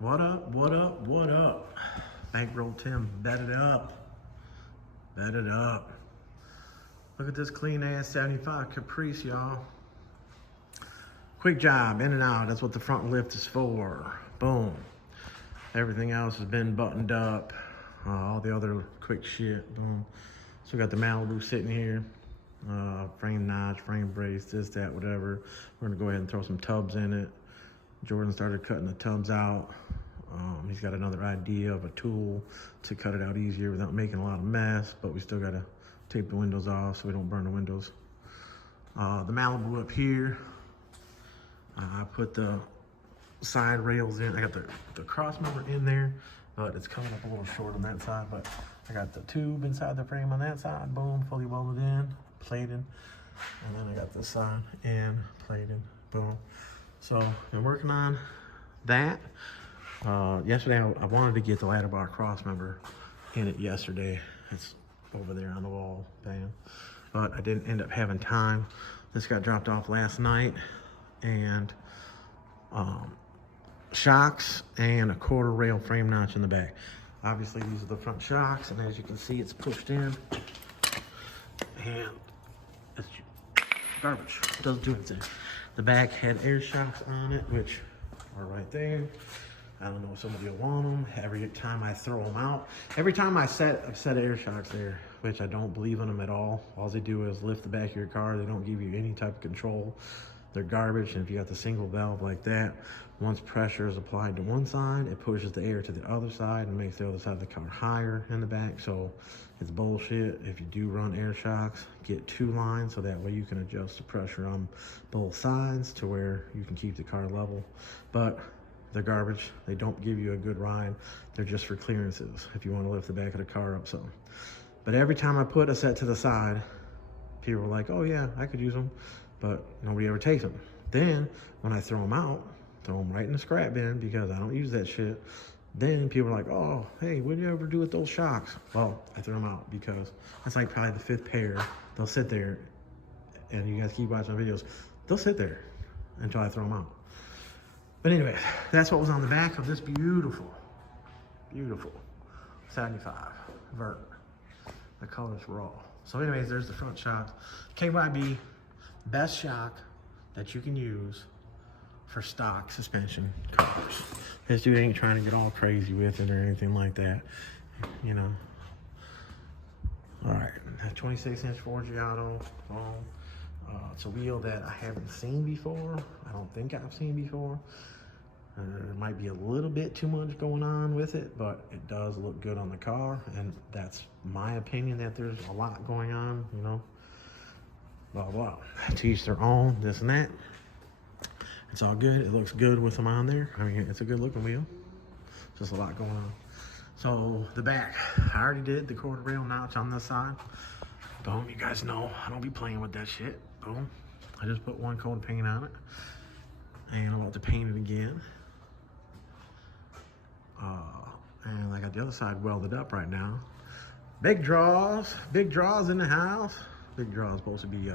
What up, what up, what up? Bankroll Tim, bet it up. Bet it up. Look at this clean ass 75 Caprice, y'all. Quick job, in and out. That's what the front lift is for. Boom. Everything else has been buttoned up. All the other quick shit, boom. So we got the Malibu sitting here. Frame notch, frame brace, this, that, whatever. We're gonna go ahead and throw some tubs in it. Jordan started cutting the tubs out. He's got another idea of a tool to cut it out easier without making a lot of mess, but we still gotta tape the windows off so we don't burn the windows. The Malibu up here, I put the side rails in. I got the cross member in there, but it's coming up a little short on that side, but I got the tube inside the frame on that side, boom, fully welded in, plated, and then I got this side in, plated, boom. So I'm working on that. Yesterday I wanted to get the ladder bar cross member in it yesterday. It's over there on the wall, bam. But I didn't end up having time. This got dropped off last night, and shocks and a quarter rail frame notch in the back. Obviously these are the front shocks, and as you can see it's pushed in, and it's garbage. It doesn't do anything. The back had air shocks on it, which are right there. I don't know if somebody will want them. Every time I throw them out, every time I set a set of air shocks there, which I don't believe in them at all. All they do is lift the back of your car. They don't give you any type of control. They're garbage. And if you got the single valve like that, once pressure is applied to one side, it pushes the air to the other side and makes the other side of the car higher in the back. So it's bullshit. If you do run air shocks, get 2 lines so that way you can adjust the pressure on both sides to where you can keep the car level. But they're garbage. They don't give you a good ride. They're just for clearances if you want to lift the back of the car up some. But every time I put a set to the side, people were like, oh yeah, I could use them, but nobody ever takes them. Then when I throw them out, throw them right in the scrap bin because I don't use that shit. Then people are like, oh, hey, what did you ever do with those shocks? Well, I threw them out because that's like probably the 5th pair. They'll sit there, and you guys keep watching the videos, they'll sit there until I throw them out. But anyway, that's what was on the back of this beautiful, beautiful 75 Vert. The color's raw. So anyways, there's the front shocks. KYB, best shock that you can use for stock suspension cars. This dude ain't trying to get all crazy with it or anything like that, you know. All right, 26-inch Forgiato foam. It's a wheel that I haven't seen before. I don't think I've seen before. There might be a little bit too much going on with it, but it does look good on the car, and that's my opinion, that there's a lot going on, you know. Blah, blah. To each their own, this and that. It's all good. It looks good with them on there. I mean, it's a good looking wheel. Just a lot going on. So the back, I already did the quarter rail notch on this side. Boom, you guys know I don't be playing with that shit. Boom. I just put 1 coat of paint on it, and I'm about to paint it again. And I got the other side welded up right now. Big draws in the house. Big draw is supposed to be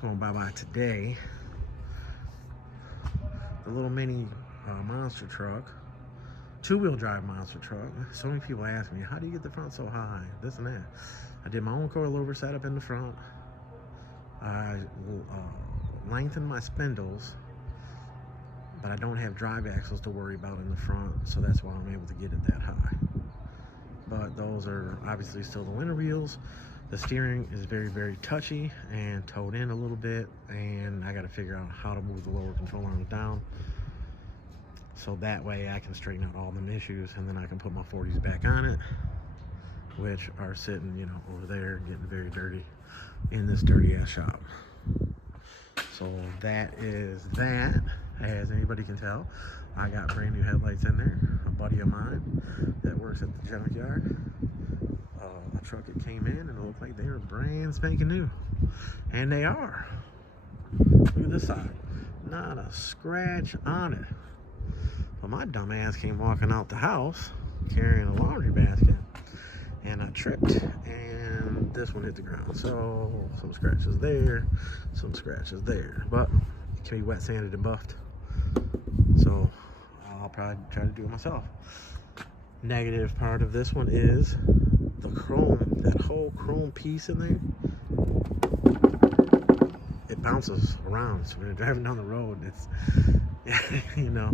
going bye-bye today. The little mini monster truck, 2-wheel drive monster truck. So many people ask me, how do you get the front so high? This and that. I did my own coilover setup in the front. I lengthened my spindles, but I don't have drive axles to worry about in the front, so that's why I'm able to get it that high. But those are obviously still the winter wheels. The steering is very, very touchy and towed in a little bit, and I got to figure out how to move the lower control arms down so that way I can straighten out all them issues, and then I can put my 40s back on it, which are sitting, you know, over there getting very dirty in this dirty ass shop. So that is that. As anybody can tell, I got brand new headlights in there. A buddy of mine that works at the junkyard, a truck that came in and it looked like they were brand spanking new, and they are. Look at this side, not a scratch on it. But my dumb ass came walking out the house carrying a laundry basket, and I tripped, and this one hit the ground. So some scratches there, some scratches there, but it can be wet sanded and buffed. So I'll probably try to do it myself. Negative part of this one is the chrome. That whole chrome piece in there, it bounces around. So when you're driving down the road, it's, you know,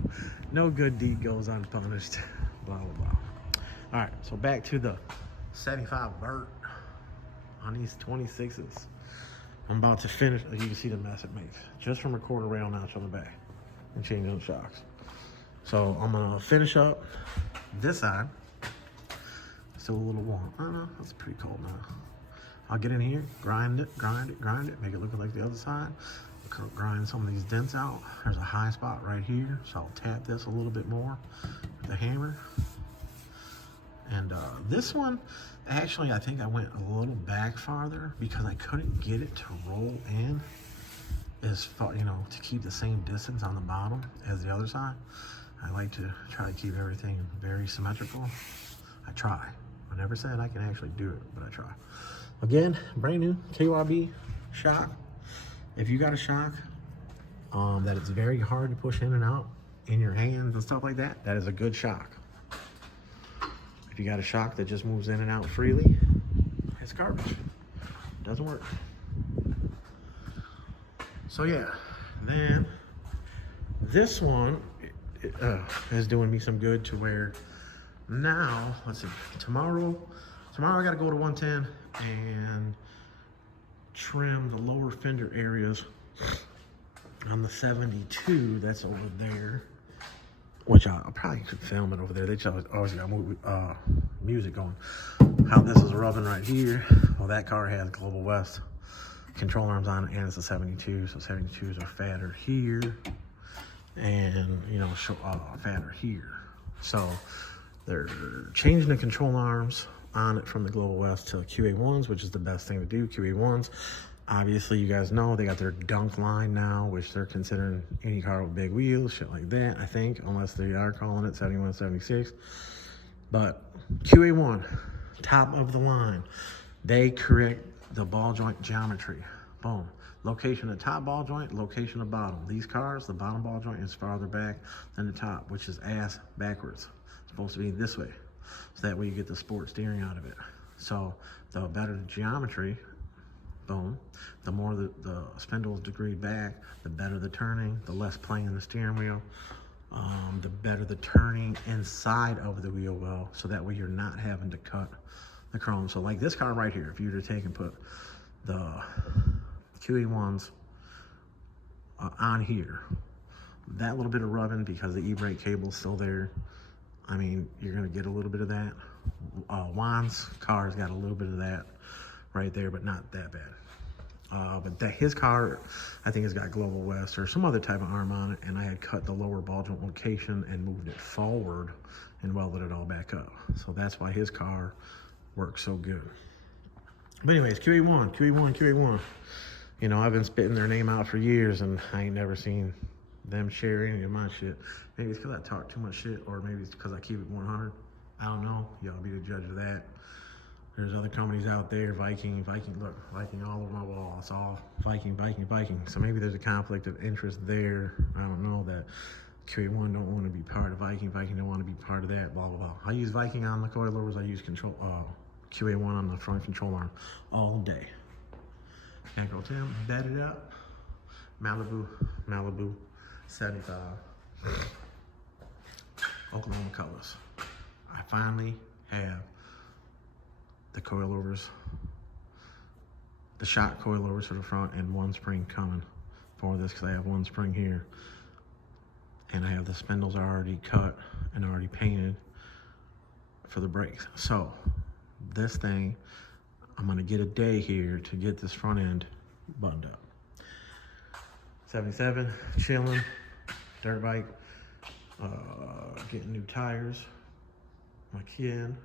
no good deed goes unpunished. Blah, blah, blah. All right, so back to the 75 Vert on these 26s. I'm about to finish. You can see the mess it makes just from a quarter rail notch on the back and changing the shocks. So I'm gonna finish up this side. Still a little warm. I don't know, it's pretty cold now. I'll get in here, grind it, make it look like the other side. Grind some of these dents out. There's a high spot right here, so I'll tap this a little bit more with the hammer. And this one, actually, I think I went a little back farther because I couldn't get it to roll in as far, you know, to keep the same distance on the bottom as the other side. I like to try to keep everything very symmetrical. I try. I never said I can actually do it, but I try. Again, brand new KYB shock. If you got a shock that it's very hard to push in and out in your hands and stuff like that, that is a good shock. If you got a shock that just moves in and out freely, it's garbage. It doesn't work. So yeah, then this one is doing me some good to where now, let's see, tomorrow I gotta go to 110 and trim the lower fender areas on the 72 that's over there, which I probably could film it over there. They always got music going. How this is rubbing right here. Well, that car has Global West control arms on it, and it's a 72, so 72s are fatter here, and you know, fatter here. So they're changing the control arms on it from the Global West to QA1s, which is the best thing to do. QA1s, obviously, you guys know they got their Donk line now, which they're considering any car with big wheels, shit like that, I think, unless they are calling it 71, 76. But QA1, top of the line, they correct the ball joint geometry. Boom. Location of top ball joint, location of bottom. These cars, the bottom ball joint is farther back than the top, which is ass backwards. It's supposed to be this way. So that way you get the sport steering out of it. So the better the geometry, boom, the more the spindle is degreed back, the better the turning, the less play in the steering wheel, the better the turning inside of the wheel well, so that way you're not having to cut the chrome. So like this car right here, if you were to take and put the QE1s on here, that little bit of rubbing, because the e-brake cable is still there, I mean, you're gonna get a little bit of that. Juan's car's got a little bit of that right there, but not that bad. But his car, I think, has got Global West or some other type of arm on it, and I had cut the lower ball joint location and moved it forward and welded it all back up. So that's why his car works so good. But anyways, QA1. You know, I've been spitting their name out for years, and I ain't never seen them share any of my shit. Maybe it's because I talk too much shit, or maybe it's because I keep it 100. I don't know. Y'all be the judge of that. There's other companies out there, Viking, look, Viking all over my wall. It's all Viking. So maybe there's a conflict of interest there. I don't know, that QA1 don't want to be part of Viking don't want to be part of that, blah, blah, blah. I use Viking on the coilovers. I use QA1 on the front control arm all day. Macro Tim, bed it up. Malibu 75. Oklahoma Cutlass. I finally have the coilovers, the shot coilovers for the front, and one spring coming for this, because I have one spring here, and I have the spindles already cut and already painted for the brakes. So this thing, I'm gonna get a day here to get this front end buttoned up. 77, chilling, dirt bike, getting new tires. My kid,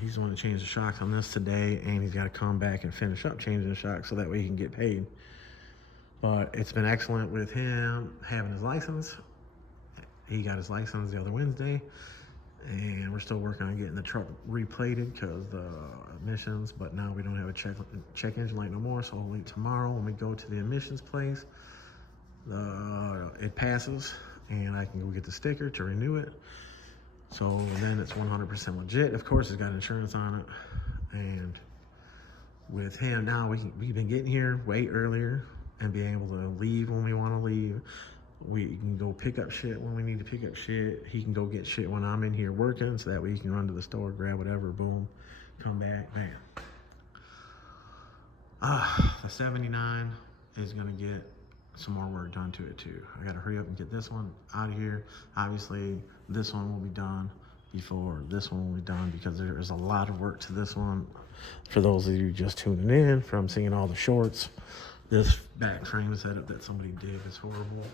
he's the one that changed the shocks on this today, and he's got to come back and finish up changing the shocks so that way he can get paid. But it's been excellent with him having his license. He got his license the other Wednesday, and we're still working on getting the truck replated because the emissions, but now we don't have a check engine light no more, so hopefully tomorrow when we go to the emissions place, it passes, and I can go get the sticker to renew it. So then it's 100% legit. Of course, it's got insurance on it. And with him now, we've been getting here way earlier and being able to leave when we want to leave. We can go pick up shit when we need to pick up shit. He can go get shit when I'm in here working, so that way he can run to the store, grab whatever, boom, come back, bam. The 79 is gonna get some more work done to it too. I gotta hurry up and get this one out of here. Obviously, this one will be done before this one will be done, because there is a lot of work to this one. For those of you just tuning in from seeing all the shorts, this back frame setup that somebody did is horrible.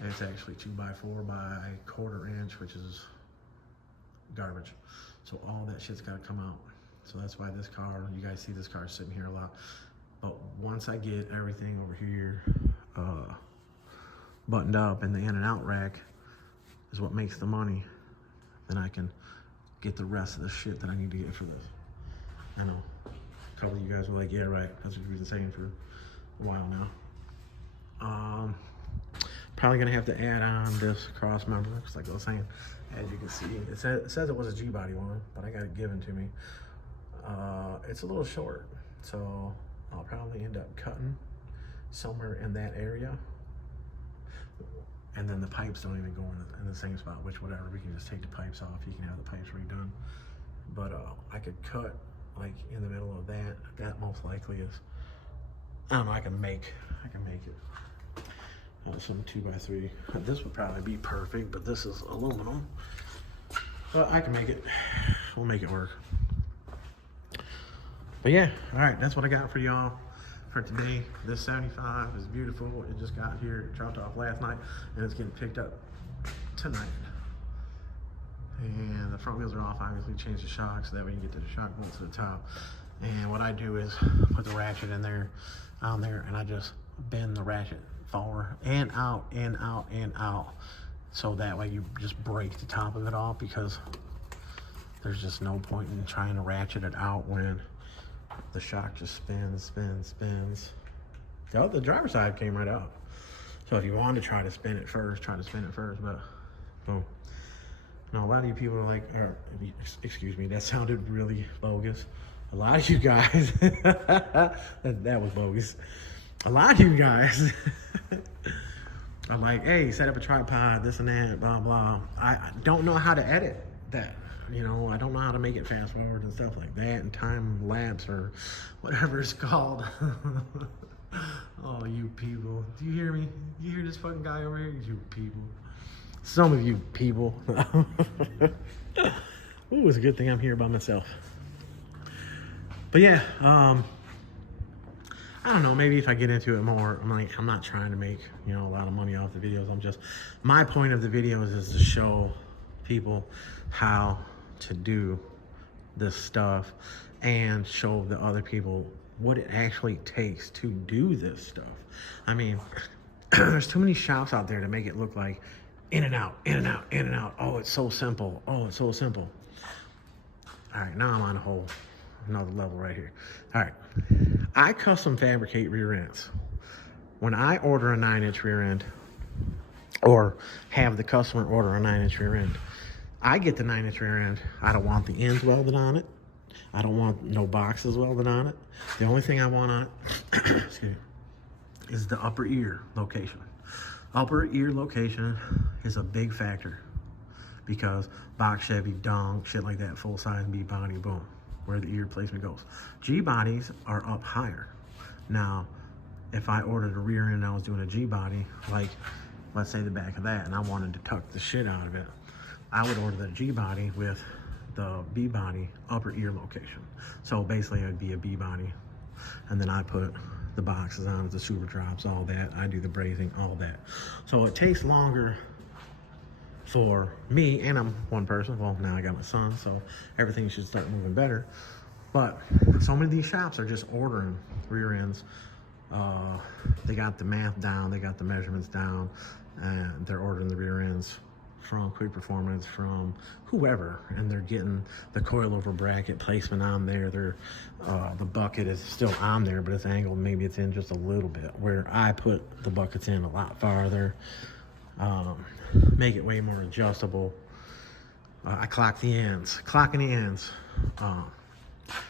It's actually 2x4 by 1/4 inch, which is garbage. So all that shit's gotta come out. So that's why this car, you guys see this car sitting here a lot. But once I get everything over here buttoned up, and the in and out rack is what makes the money, then I can get the rest of the shit that I need to get for this. I know a couple of you guys were like, yeah, right, that's what we've been saying for a while now. Probably gonna have to add on this cross member, because like I was saying, as you can see, it says it was a G-body one, but I got it given to me. It's a little short, so I'll probably end up cutting somewhere in that area. And then the pipes don't even go in the same spot, which whatever, we can just take the pipes off. You can have the pipes redone. But I could cut like in the middle of that. That most likely is, I don't know, I can make it. Some 2x3. This would probably be perfect, but this is aluminum. But I can make it. We'll make it work. But yeah, all right, that's what I got for y'all for today. This 75 is beautiful. It just got here, dropped off last night, and it's getting picked up tonight. And the front wheels are off, obviously change the shocks so that way you can get to the shock bolt to the top. And what I do is put the ratchet in there, on there, and I just bend the ratchet forward and out, and out, and out. So that way you just break the top of it off, because there's just no point in trying to ratchet it out when the shock just spins. Oh, the driver's side came right out. So if you want to try to spin it first, but boom. Now a lot of you people are like, excuse me, that sounded really bogus. A lot of you guys, that was bogus. A lot of you guys are like, hey, set up a tripod, this and that, blah, blah. I don't know how to edit that. You know, I don't know how to make it fast forward and stuff like that, and time lapse or whatever it's called. Oh, you people. Do you hear me? You hear this fucking guy over here? You people. Some of you people. Ooh, it's a good thing I'm here by myself. But yeah, I don't know, maybe if I get into it more, I'm not trying to make, you know, a lot of money off the videos. My point of the videos is to show people how to do this stuff and show the other people what it actually takes to do this stuff. I mean, there's too many shops out there to make it look like in and out, in and out, in and out. Oh, it's so simple. Oh, it's so simple. All right, now I'm on a whole another level right here. All right, I custom fabricate rear ends. When I order a 9-inch rear end, or have the customer order a 9-inch rear end, I get the 9-inch rear end. I don't want the ends welded on it. I don't want no boxes welded on it. The only thing I want on it excuse me, is the upper ear location. Upper ear location is a big factor, because box Chevy, Donk, shit like that, full size B body, boom, where the ear placement goes. G bodies are up higher. Now, if I ordered a rear end and I was doing a G body, like let's say the back of that, and I wanted to tuck the shit out of it, I would order the G body with the B body upper ear location. So basically it would be a B body, and then I put the boxes on, the super drops, all that. I do the brazing, all that. So it takes longer for me, and I'm one person. Well, now I got my son, so everything should start moving better. But so many of these shops are just ordering rear ends. They got the math down, they got the measurements down, and they're ordering the rear ends from Quick Performance, from whoever, and they're getting the coilover bracket placement on there. They're the bucket is still on there, but it's angled, maybe it's in just a little bit, where I put the buckets in a lot farther. make it way more adjustable. I clock the ends. Clocking the ends.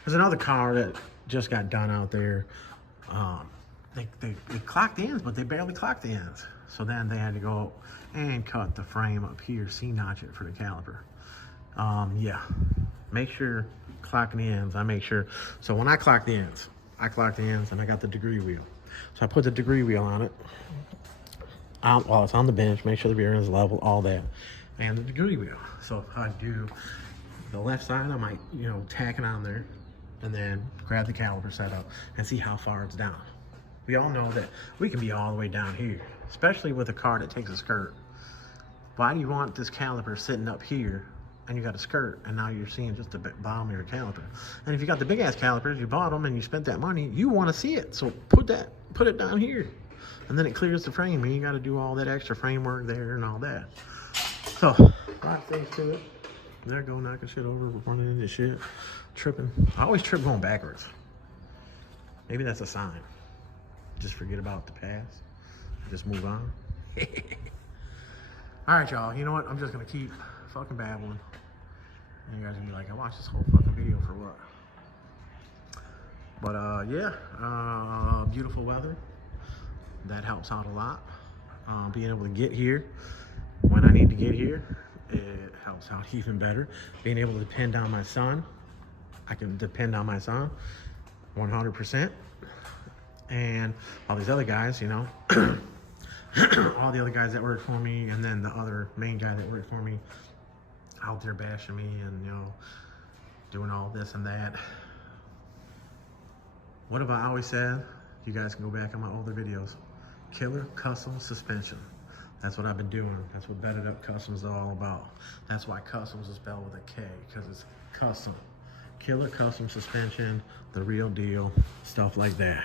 There's another car that just got done out there. They clocked the ends, but they barely clocked the ends. So then they had to go and cut the frame up here, C-notch it for the caliper. Yeah, make sure clocking the ends. I make sure. So when I clock the ends, and I got the degree wheel. So I put the degree wheel on it. While it's on the bench, make sure the bearing is level, all that. And the degree wheel. So if I do the left side, I might, you know, tack it on there and then grab the caliper set up and see how far it's down. We all know that we can be all the way down here, especially with a car that takes a skirt. Why do you want this caliper sitting up here and you got a skirt and now you're seeing just the bottom of your caliper? And if you got the big ass calipers, you bought them and you spent that money, you want to see it. So put it down here. And then it clears the frame and you got to do all that extra framework there and all that. So, a lot of things to it. There I go, knocking shit over, running into shit, tripping. I always trip going backwards. Maybe that's a sign. Just forget about the past. Just move on. All right, y'all. You know what? I'm just going to keep fucking babbling. And you guys are going to be like, I watched this whole fucking video for what? But, yeah. Beautiful weather. That helps out a lot. Being able to get here when I need to get here, it helps out even better. Being able to depend on my son, I can depend on my son 100%. And all these other guys, you know, all the other guys that work for me, and then the other main guy that worked for me out there bashing me and, you know, doing all this and that. What have I always said? You guys can go back on my older videos. Killer Custom Suspension. That's what I've been doing. That's what It Up Kustoms is all about. That's why Kustoms is spelled with a K, because it's custom. Killer Custom Suspension, the real deal, stuff like that.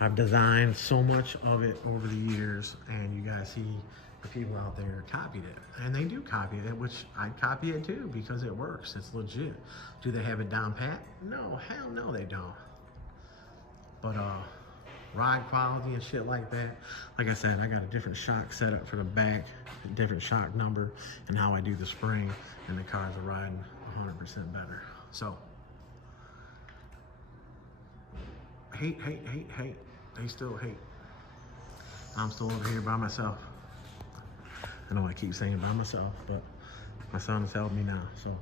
I've designed so much of it over the years, and you guys see the people out there copied it. And they do copy it, which I copy it too, because it works. It's legit. Do they have it down pat? No, hell no they don't. But ride quality and shit like that. Like I said, I got a different shock setup for the back, a different shock number, and how I do the spring, and the cars are riding 100% better. So, hate. They still hate. I'm still over here by myself. I know I keep saying by myself, but my son has helped me now, so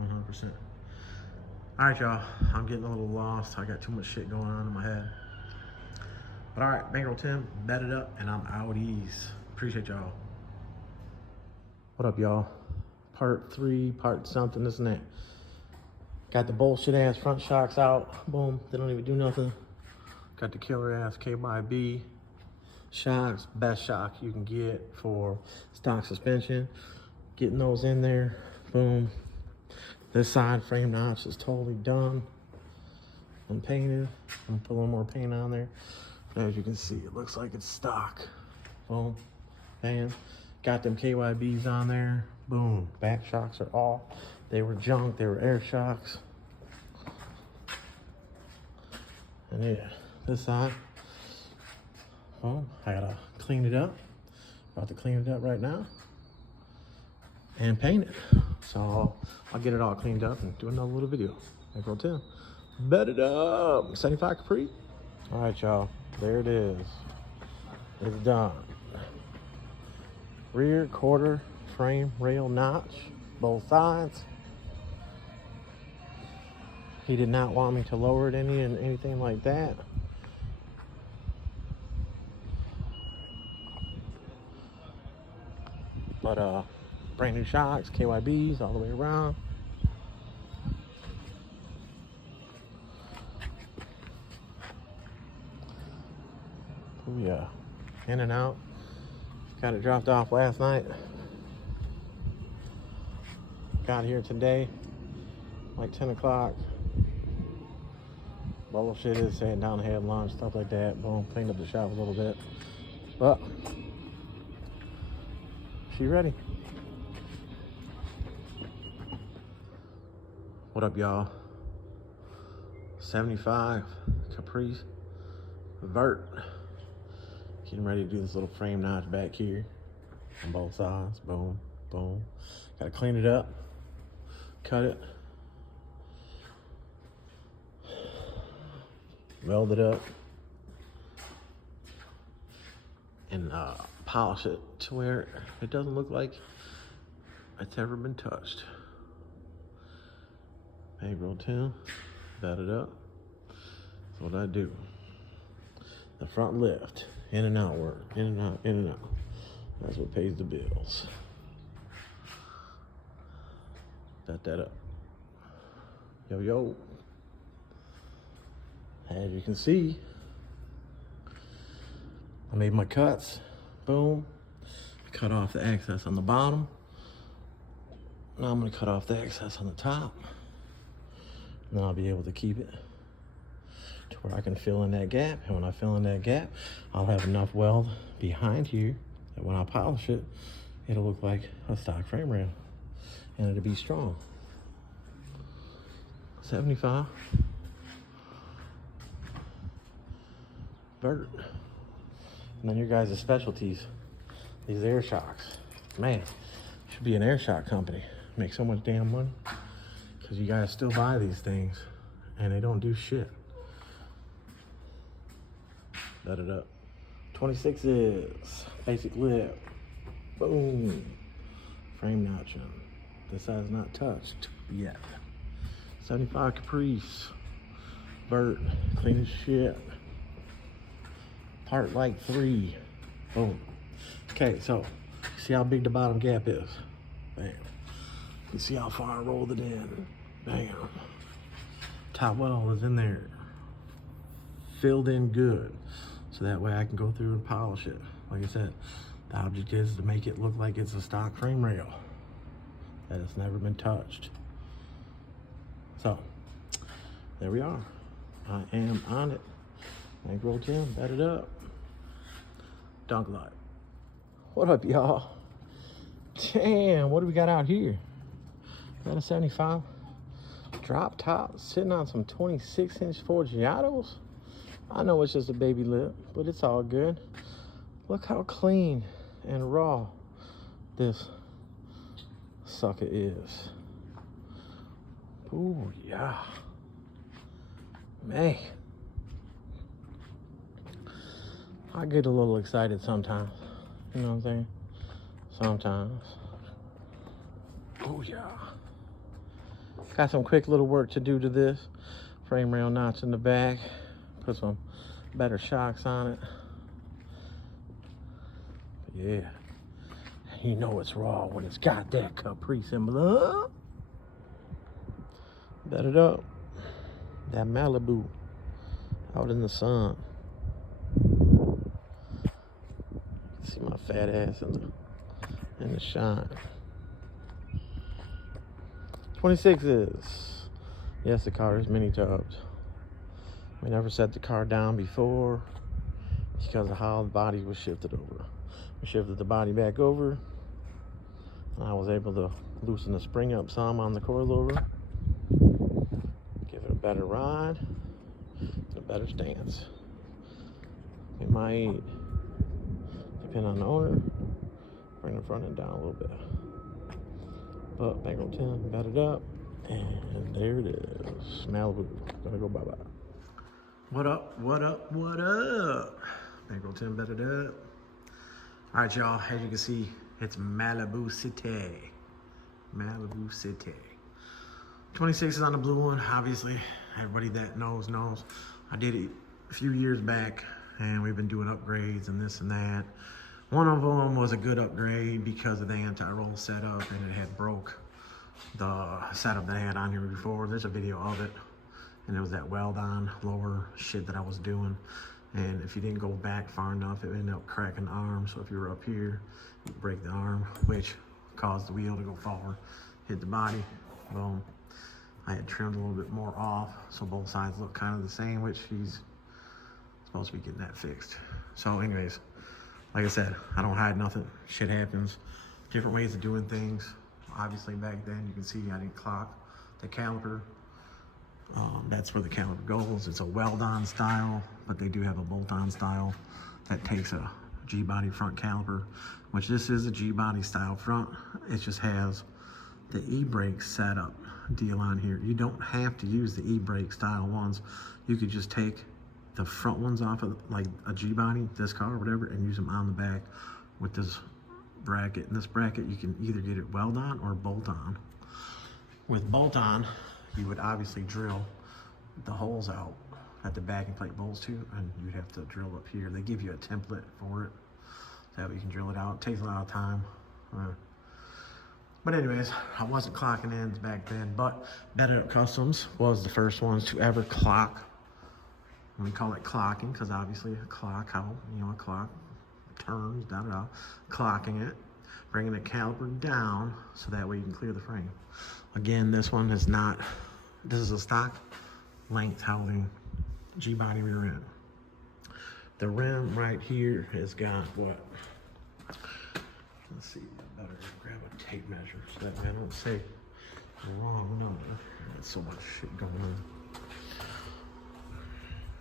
100%. All right, y'all, I'm getting a little lost. I got too much shit going on in my head. But all right, Bankroll Tim, It Up, and I'm outies. Appreciate y'all. What up, y'all? Part 3, part something, this and that. Got the bullshit ass front shocks out. Boom, they don't even do nothing. Got the killer ass KYB shocks, best shock you can get for stock suspension. Getting those in there, boom. This side frame notch is totally done and painted. I'm gonna put a little more paint on there. As you can see, it looks like it's stock. Boom, bam. Got them KYBs on there. Boom, back shocks are off. They were junk, they were air shocks. And yeah, this side, boom, I gotta clean it up. About to clean it up right now and paint it. So I'll get it all cleaned up and do another little video. April 10. It Up. 75 Caprice. All right, y'all. There it is. It's done. Rear quarter frame rail notch, both sides. He did not want me to lower it anything like that. But brand new shocks, KYBs all the way around. Oh yeah, in and out. Got it dropped off last night. Got here today, like 10 o'clock. Bullshit is saying down ahead lunch, stuff like that. Boom, cleaned up the shop a little bit. But she ready. What up, y'all? 75 Caprice Vert. Getting ready to do this little frame notch back here. on both sides. Boom, boom. Gotta clean it up, cut it, weld it up, and polish it to where it doesn't look like it's ever been touched. April 10, bat it up. That's what I do. The front lift, in and out work, in and out, in and out. That's what pays the bills. Bat that up. Yo, yo. As you can see, I made my cuts. Boom. Cut off the excess on the bottom. Now I'm gonna cut off the excess on the top. And then I'll be able to keep it to where I can fill in that gap. And when I fill in that gap, I'll have enough weld behind here that when I polish it, it'll look like a stock frame rail. And it'll be strong. 75. Vert. And then your guys' specialties, these air shocks. Man, should be an air shock company. Make so much damn money. Because you guys still buy these things and they don't do shit. Let it up. 26s, basic lip. Boom. Frame notching. This side's not touched yet. 75 Caprice. Vert, clean as shit. Part like 3. Boom. Okay, so see how big the bottom gap is. Bam. You see how far I rolled it in. Bam. Top weld is in there. Filled in good. So that way I can go through and polish it. Like I said, the object is to make it look like it's a stock frame rail. That it's never been touched. So, there we are. I am on it. Bankroll 10, bat it up. Donk light. What up, y'all? Damn, what do we got out here? Got a 75 drop top sitting on some 26-inch Forgiatos. I know it's just a baby lip, but it's all good. Look how clean and raw this sucker is. Ooh, yeah. Man. I get a little excited sometimes. You know what I'm saying? Sometimes. Oh, yeah. Got some quick little work to do to this. Frame rail notch in the back. Put some better shocks on it. But yeah. You know it's raw when it's got that Caprice symbol. Bet it up. That Malibu. Out in the sun. See my fat ass in the shine. 26s. Yes, the car is mini tubbed. We never set the car down before because of how the body was shifted over. We shifted the body back over, and I was able to loosen the spring up some on the coilover, give it a better ride, and a better stance. It might, depending on the owner, bring the front end down a little bit. But bankroll 10, bat it up, and there it is. Malibu, gonna go bye-bye. What up, what up, what up? Bankroll 10, bat it up. All right, y'all, as you can see, it's Malibu City. Malibu City. 26 is on the blue one, obviously. Everybody that knows. I did it a few years back, and we've been doing upgrades and this and that. One of them was a good upgrade because of the anti-roll setup, and it had broke the setup that I had on here before. There's a video of it, and it was that weld-on lower shit that I was doing. And if you didn't go back far enough, it ended up cracking the arm. So if you were up here, you'd break the arm, which caused the wheel to go forward, hit the body, boom. I had trimmed a little bit more off, so both sides look kind of the same, which he's supposed to be getting that fixed. So anyways, like I said, I don't hide nothing. Shit happens. Different ways of doing things. Obviously back then, you can see I didn't clock the caliper. That's where the caliper goes. It's a weld-on style, but they do have a bolt-on style that takes a G-body front caliper, which this is a G-body style front. It just has the e-brake setup deal on here. You don't have to use the e-brake style ones. You could just take the front ones off of like a G-body, this car or whatever, and use them on the back with this bracket. And this bracket, you can either get it weld on or bolt on. With bolt on, you would obviously drill the holes out at the backing plate bolts too, and you'd have to drill up here. They give you a template for it, so that way you can drill it out. It takes a lot of time. But anyways, I wasn't clocking ends back then, but It Up Kustoms was the first ones to ever clock. And we call it clocking because obviously a clock, how, you know, a clock turns, clocking it, bringing the caliper down so that way you can clear the frame. Again, this one is not, this is a stock length housing G-body rear end. The rim right here has got what? Let's see, I better grab a tape measure so that way I don't say the wrong number. There's so much shit going on.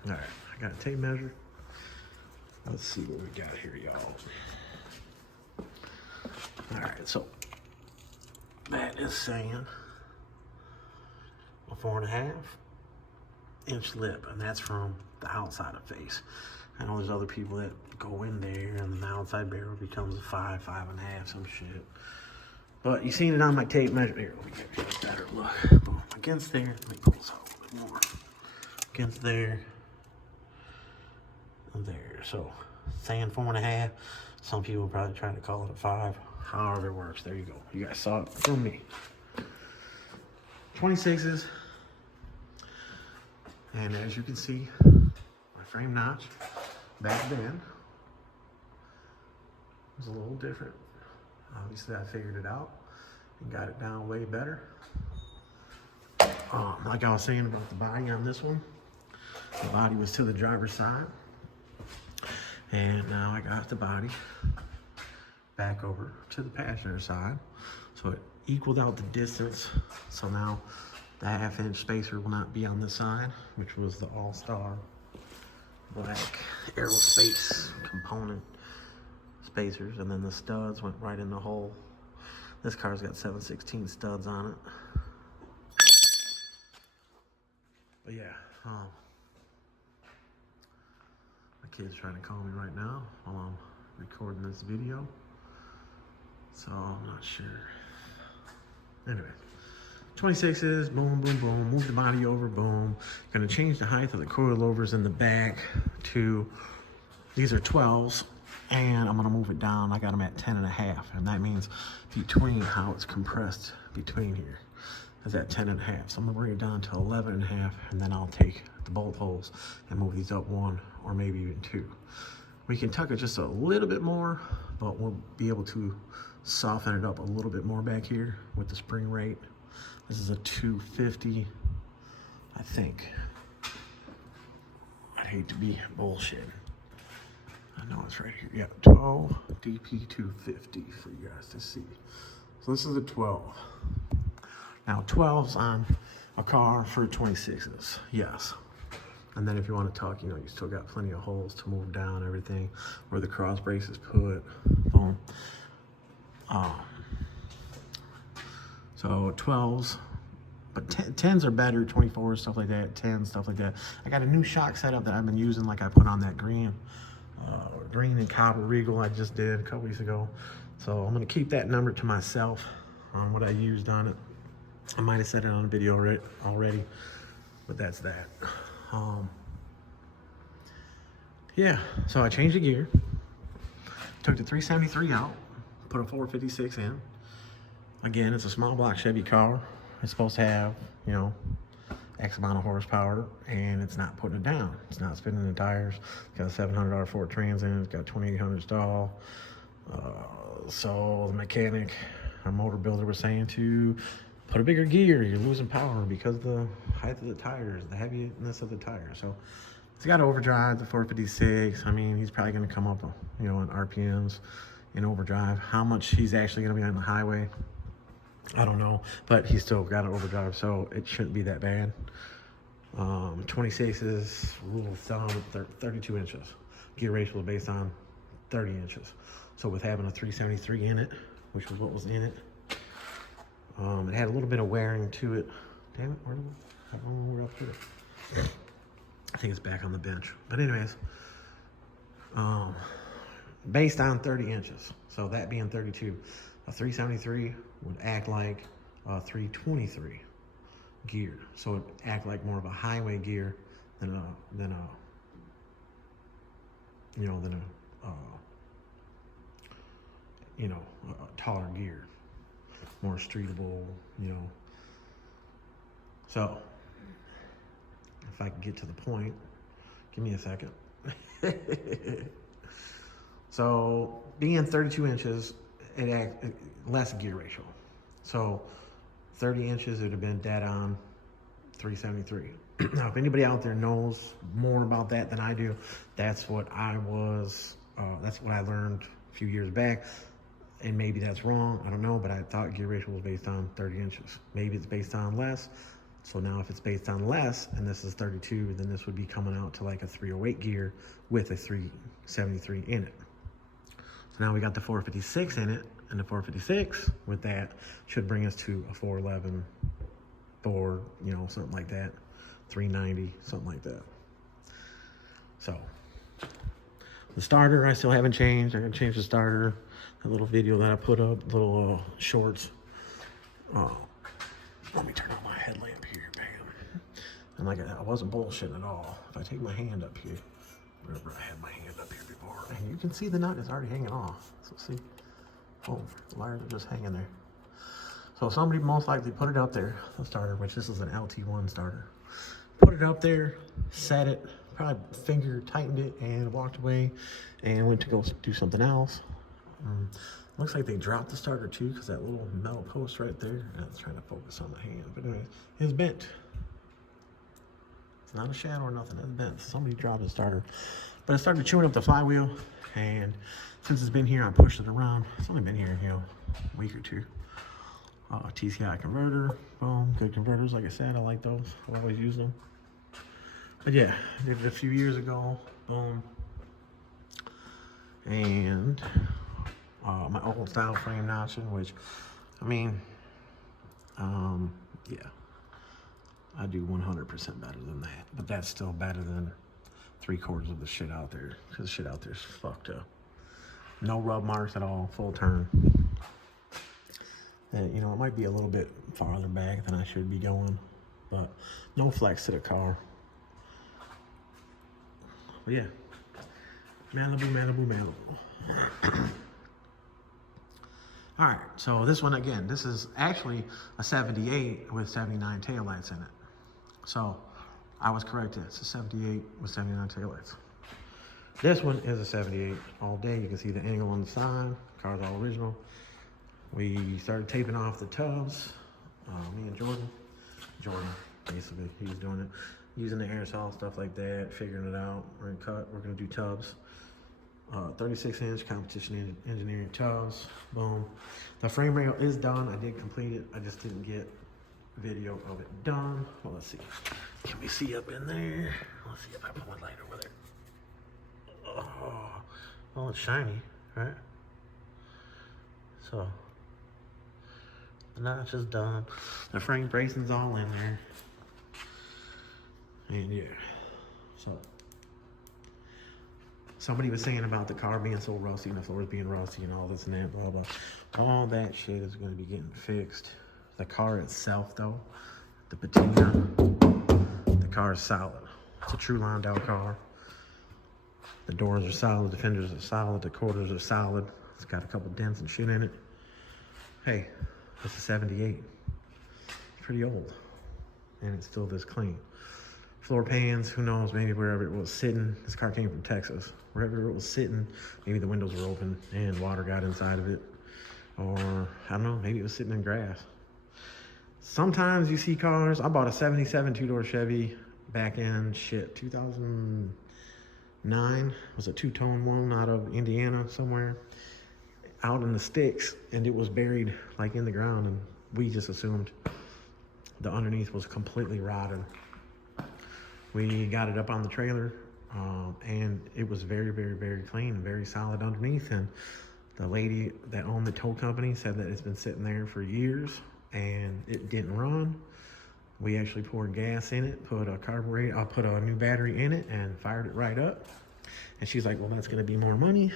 All right, I got a tape measure. Let's see what we got here, y'all. All right, so that is saying a 4.5 inch lip, and that's from the outside of face. I know there's other people that go in there and the outside barrel becomes a 5, 5.5, some shit. But you seen it on my tape measure. Here, let me give you a better look. Boom. Against there, let me pull this out a little bit more. Against there, and there. So, saying 4.5. Some people probably trying to call it a 5. However it works, there you go. You guys saw it from me. 26s. And as you can see, my frame notch back then was a little different. Obviously, I figured it out and got it down way better. Like I was saying about the body on this one, the body was to the driver's side. And now I got the body back over to the passenger side. So it equaled out the distance. So now the 1/2 inch spacer will not be on this side, which was the all-star black aerospace component spacers. And then the studs went right in the hole. This car's got 7/16 studs on it. But yeah, my kid's trying to call me right now while I'm recording this video. So I'm not sure. Anyway, 26s, boom, boom, boom. Move the body over, boom. Gonna change the height of the coilovers in the back to, these are 12s, and I'm gonna move it down. I got them at 10.5, and that means between how it's compressed between here is at 10.5. So I'm gonna bring it down to 11.5, and then I'll take the bolt holes and move these up 1 or maybe even 2. We can tuck it just a little bit more, but we'll be able to soften it up a little bit more back here with the spring rate. This is a 250, I think. I'd hate to be bullshit. I know it's right here. Yeah, 12 DP 250 for you guys to see. So this is a 12. Now 12's on a car for 26s, yes. And then if you want to tuck, you know, you still got plenty of holes to move down everything where the cross brace is put. Boom. So 12s, but 10s are better, 24s, stuff like that, 10s, stuff like that. I got a new shock setup that I've been using, like I put on that green and copper Regal I just did a couple weeks ago. So I'm gonna keep that number to myself on what I used on it. I might have said it on a video already, but that's that. Yeah, so I changed the gear, took the 373 out, put a 456 in. Again, it's a small block Chevy car. It's supposed to have, you know, X amount of horsepower, and it's not putting it down. It's not spinning the tires. It's got a $700 Ford Trans in it. It's got 2800 stall. So the mechanic, our motor builder, was saying to put a bigger gear. You're losing power because of the height of the tires, the heaviness of the tires. So it's got overdrive, the 456. I mean, he's probably going to come up, you know, in RPMs in overdrive. How much he's actually going to be on the highway, I don't know, but he's still got an overdrive, so it shouldn't be that bad. 26 is rule of thumb, 32 inches. Gear ratio is based on 30 inches. So with having a 373 in it, which was what was in it, it had a little bit of wearing to it. Damn it, we're up here. I think it's back on the bench. But anyways, based on 30 inches, so that being 32, a 373 would act like a 323 gear. So it act like more of a highway gear than a taller gear, more streetable, So if I can get to the point, give me a second. So being 32 inches, it acts less gear ratio. So 30 inches, it would have been dead on 373. Now, if anybody out there knows more about that than I do, that's what I learned a few years back. And maybe that's wrong, I don't know, but I thought gear ratio was based on 30 inches. Maybe it's based on less. So now if it's based on less, and this is 32, then this would be coming out to like a 308 gear with a 373 in it. So now we got the 456 in it, and the 456 with that should bring us to a 411, something like that, 390, something like that. So the starter, I still haven't changed. I gotta change the starter. A little video that I put up, little shorts. Let me turn on my headlamp here, bam. And like I wasn't bullshitting at all. If I take my hand up here, remember I had my hand up here before, and you can see the nut is already hanging off. So see, oh, the wires are just hanging there. So somebody most likely put it up there, the starter, which this is an LT1 starter. Put it up there, set it, probably finger tightened it, and walked away, and went to go do something else. Looks like they dropped the starter too, because that little metal post right there, I was trying to focus on my hand, but anyways, it's bent. It's not a shadow or nothing, it's bent. Somebody dropped the starter. But I started chewing up the flywheel, and since it's been here, I pushed it around. It's only been here, a week or two. TCI converter, boom, good converters, like I said, I like those, I always use them. But yeah, did it a few years ago, boom. And my old style frame notching, which, yeah, I do 100% better than that, but that's still better than 3/4 of the shit out there, because the shit out there is fucked up. No rub marks at all, full turn. And, it might be a little bit farther back than I should be going, but no flex to the car. But yeah, Malibu. All right, so this one again, this is actually a 78 with 79 taillights in it. So I was correct, it's a 78 with 79 taillights. This one is a 78 all day. You can see the angle on the side, car's all original. We started taping off the tubs, me and Jordan, basically, he's doing it, using the air saw, stuff like that, figuring it out. We're gonna do tubs. 36-inch competition engineering tubs, boom. The frame rail is done, I did complete it, I just didn't get video of it done. Well, let's see, can we see up in there? Let's see if I put my light over there. Oh, it's shiny, right? So, the notch is done, the frame bracing's all in there, and yeah, so. Somebody was saying about the car being so rusty and the floors being rusty and all this and that, blah, blah. All that shit is going to be getting fixed. The car itself, though, the patina, the car is solid. It's a true lined out car. The doors are solid, the fenders are solid, the quarters are solid. It's got a couple dents and shit in it. Hey, it's a 78. It's pretty old. And it's still this clean. Floor pans, who knows, maybe wherever it was sitting. This car came from Texas. Wherever it was sitting, maybe the windows were open and water got inside of it. Or, I don't know, maybe it was sitting in grass. Sometimes you see cars. I bought a 77 two-door Chevy back in, 2009. It was a two-tone one out of Indiana somewhere, out in the sticks, and it was buried like in the ground, and we just assumed the underneath was completely rotted. We got it up on the trailer, And it was very, very, very clean and very solid underneath. And the lady that owned the tow company said that it's been sitting there for years and it didn't run. We actually poured gas in it, put a carburetor, put a new battery in it and fired it right up. And she's like, well, that's gonna be more money.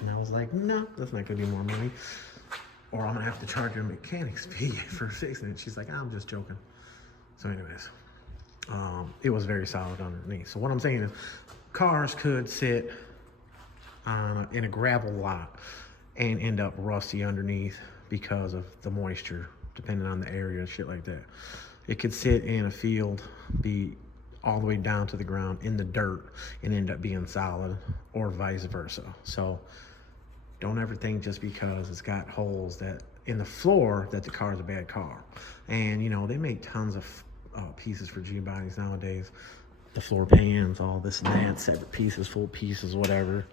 And I was like, no, that's not gonna be more money. Or I'm gonna have to charge your mechanics fee for fixing it. She's like, I'm just joking. So anyways, it was very solid underneath. So what I'm saying is cars could sit in a gravel lot and end up rusty underneath because of the moisture, depending on the area and shit like that. It could sit in a field, be all the way down to the ground in the dirt and end up being solid, or vice versa. So don't ever think just because it's got holes that in the floor that the car is a bad car. And you know, they make tons of pieces for G bodies nowadays. The floor pans, all this and that, separate pieces, full pieces, whatever.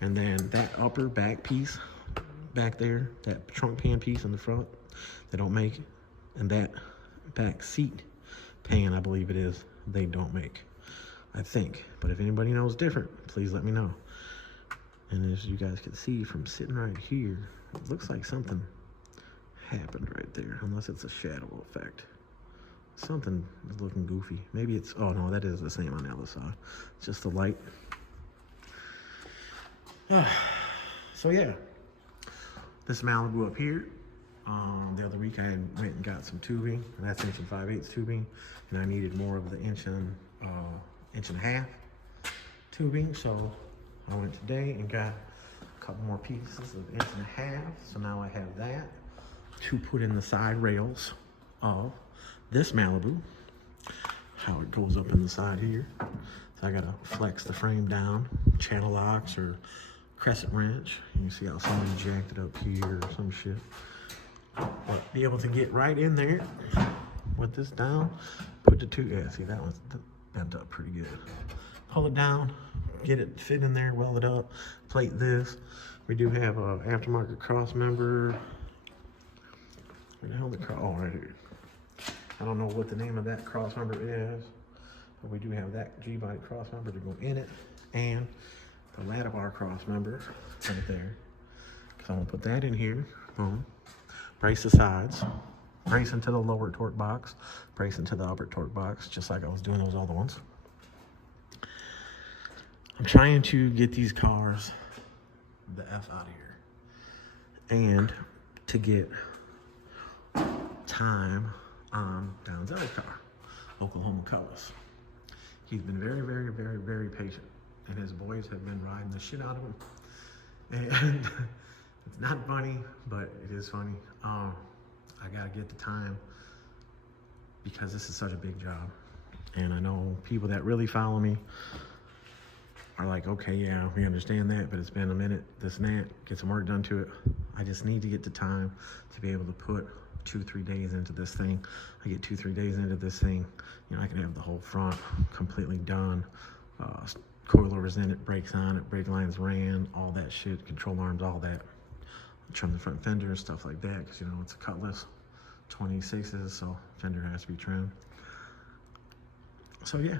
And then that upper back piece back there, that trunk pan piece in the front, they don't make. And that back seat pan, I believe it is, they don't make, I think. But if anybody knows different, please let me know. And as you guys can see from sitting right here, it looks like something happened right there, unless it's a shadow effect. Something is looking goofy. Maybe it's, oh no, that is the same on the other side. It's just the light. So yeah, this Malibu up here, the other week I went and got some tubing, and that's 1 5/8 tubing, and I needed more of the 1.5 tubing, so I went today and got a couple more pieces of 1.5. So now I have that to put in the side rails of this Malibu. How it goes up in the side here. So I gotta flex the frame down, channel locks or crescent wrench. You can see how somebody jacked it up here or some shit. But be able to get right in there with this down, put the two, yeah, see that one's bent up pretty good. Pull it down, get it fit in there, weld it up, plate this. We do have a aftermarket cross member. Where the hell the cross, oh, right here. I don't know what the name of that cross member is, but we do have that G-body cross member to go in it, and the ladder bar cross member right there. So I'm gonna put that in here, boom. Brace the sides, brace into the lower torque box, brace into the upper torque box, just like I was doing those other ones. I'm trying to get these cars the F out of here, and to get time on Don's other car, Oklahoma Cutlass. He's been very, very, very, very patient, and his boys have been riding the shit out of him. And it's not funny, but it is funny. I gotta get the time because this is such a big job. And I know people that really follow me are like, okay, yeah, we understand that, but it's been a minute, this and that, get some work done to it. I just need to get the time to be able to put 2-3 days into this thing. I get 2-3 days into this thing, you know, I can have the whole front completely done. Coilovers in it, brakes on it, brake lines ran, all that shit, control arms, all that. Trim the front fender and stuff like that, because you know it's a Cutlass 26s, so fender has to be trimmed. So yeah,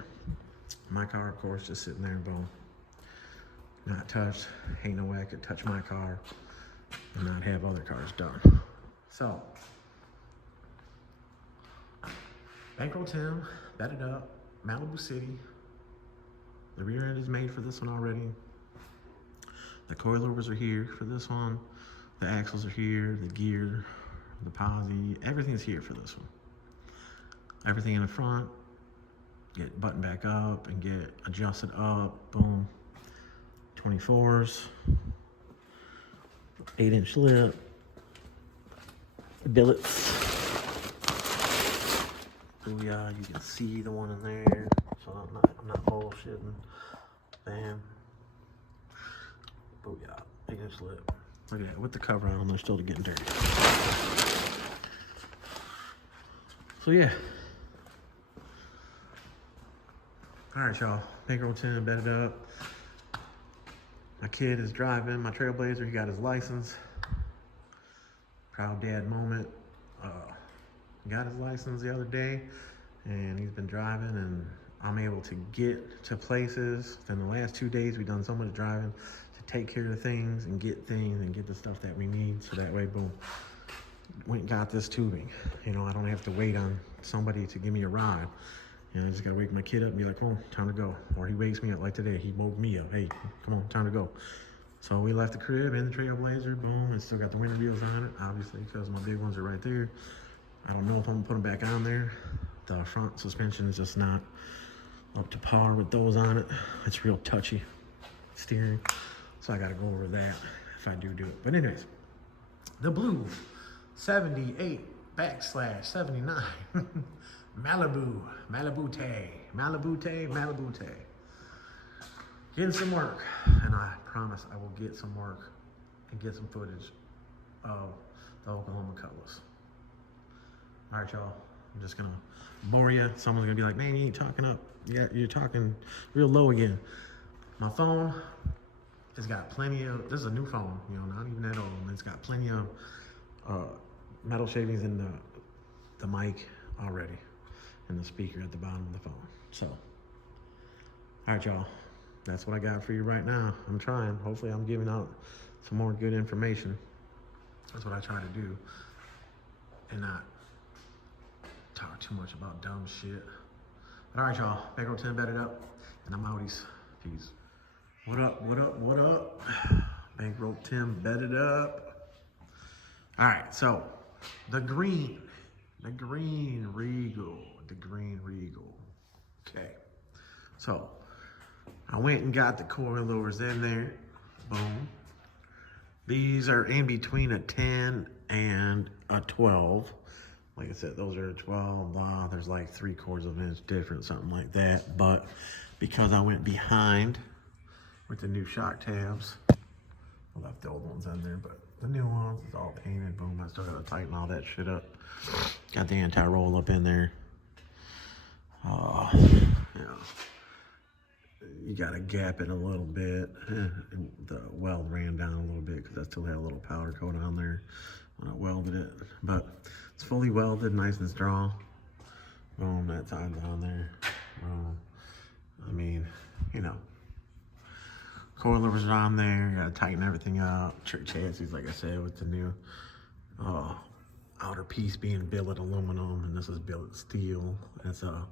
my car, of course, just sitting there, boom, not touched. Ain't no way I could touch my car and not have other cars done. So, bankroll Tim, bedded up, Malibu City. The rear end is made for this one already. The coilovers are here for this one. The axles are here, the gear, the posi, everything's here for this one. Everything in the front, get buttoned back up and get adjusted up, boom. 24s, 8-inch lip, billets. Booyah, you can see the one in there, so I'm not bullshitting. Bam. Booyah, 8-inch lip. Look at that, with the cover on, they're still getting dirty. So yeah. All right, y'all, bankroll 10, bedded up. My kid is driving my Trailblazer, he got his license. Proud dad moment. Got his license the other day, and he's been driving, and I'm able to get to places. In the last 2 days, we've done so much driving to take care of things and get the stuff that we need. So that way, boom, went and got this tubing. You know, I don't have to wait on somebody to give me a ride. You know, I just gotta wake my kid up and be like, come on, time to go. Or he wakes me up like today. He woke me up. Hey, come on, time to go. So we left the crib in the Trailblazer, boom, and still got the winter wheels on it, obviously, because my big ones are right there. I don't know if I'm gonna put them back on there. The front suspension is just not up to par with those on it. It's real touchy steering, so I gotta go over that if I do it. But anyways, the blue 78/79 Malibu Tay. Getting some work, and I promise I will get some work and get some footage of the Oklahoma Cutlass. All right, y'all, I'm just gonna bore you. Someone's gonna be like, man, you ain't talking up. Yeah, you're talking real low again. My phone has got plenty of, this is a new phone, you know, not even that old, and it's got plenty of metal shavings in the mic already, and the speaker at the bottom of the phone. So, all right, y'all. That's what I got for you right now. I'm trying. Hopefully I'm giving out some more good information. That's what I try to do. And not talk too much about dumb shit. But all right, y'all. Back on 10 bedded up. And I'm outies. Peace. What up? Bankroll Tim bedded up. All right, so the green Regal. Okay. So I went and got the coilovers in there. Boom. These are in between a 10 and a 12. Like I said, those are a 12. Blah. There's like 3/4 of an inch difference, something like that. But because I went behind with the new shock tabs, I left the old ones in there, but the new ones is all painted. Boom. I still gotta tighten all that shit up. Got the anti-roll up in there. Yeah. You gotta gap it a little bit. And the weld ran down a little bit because I still had a little powder coat on there when I welded it. But it's fully welded, nice and strong. Boom, that side's on there. I mean, you know, coilovers are on there. You gotta tighten everything up. Chassis, like I said, with the new outer piece being billet aluminum, and this is billet steel. It's a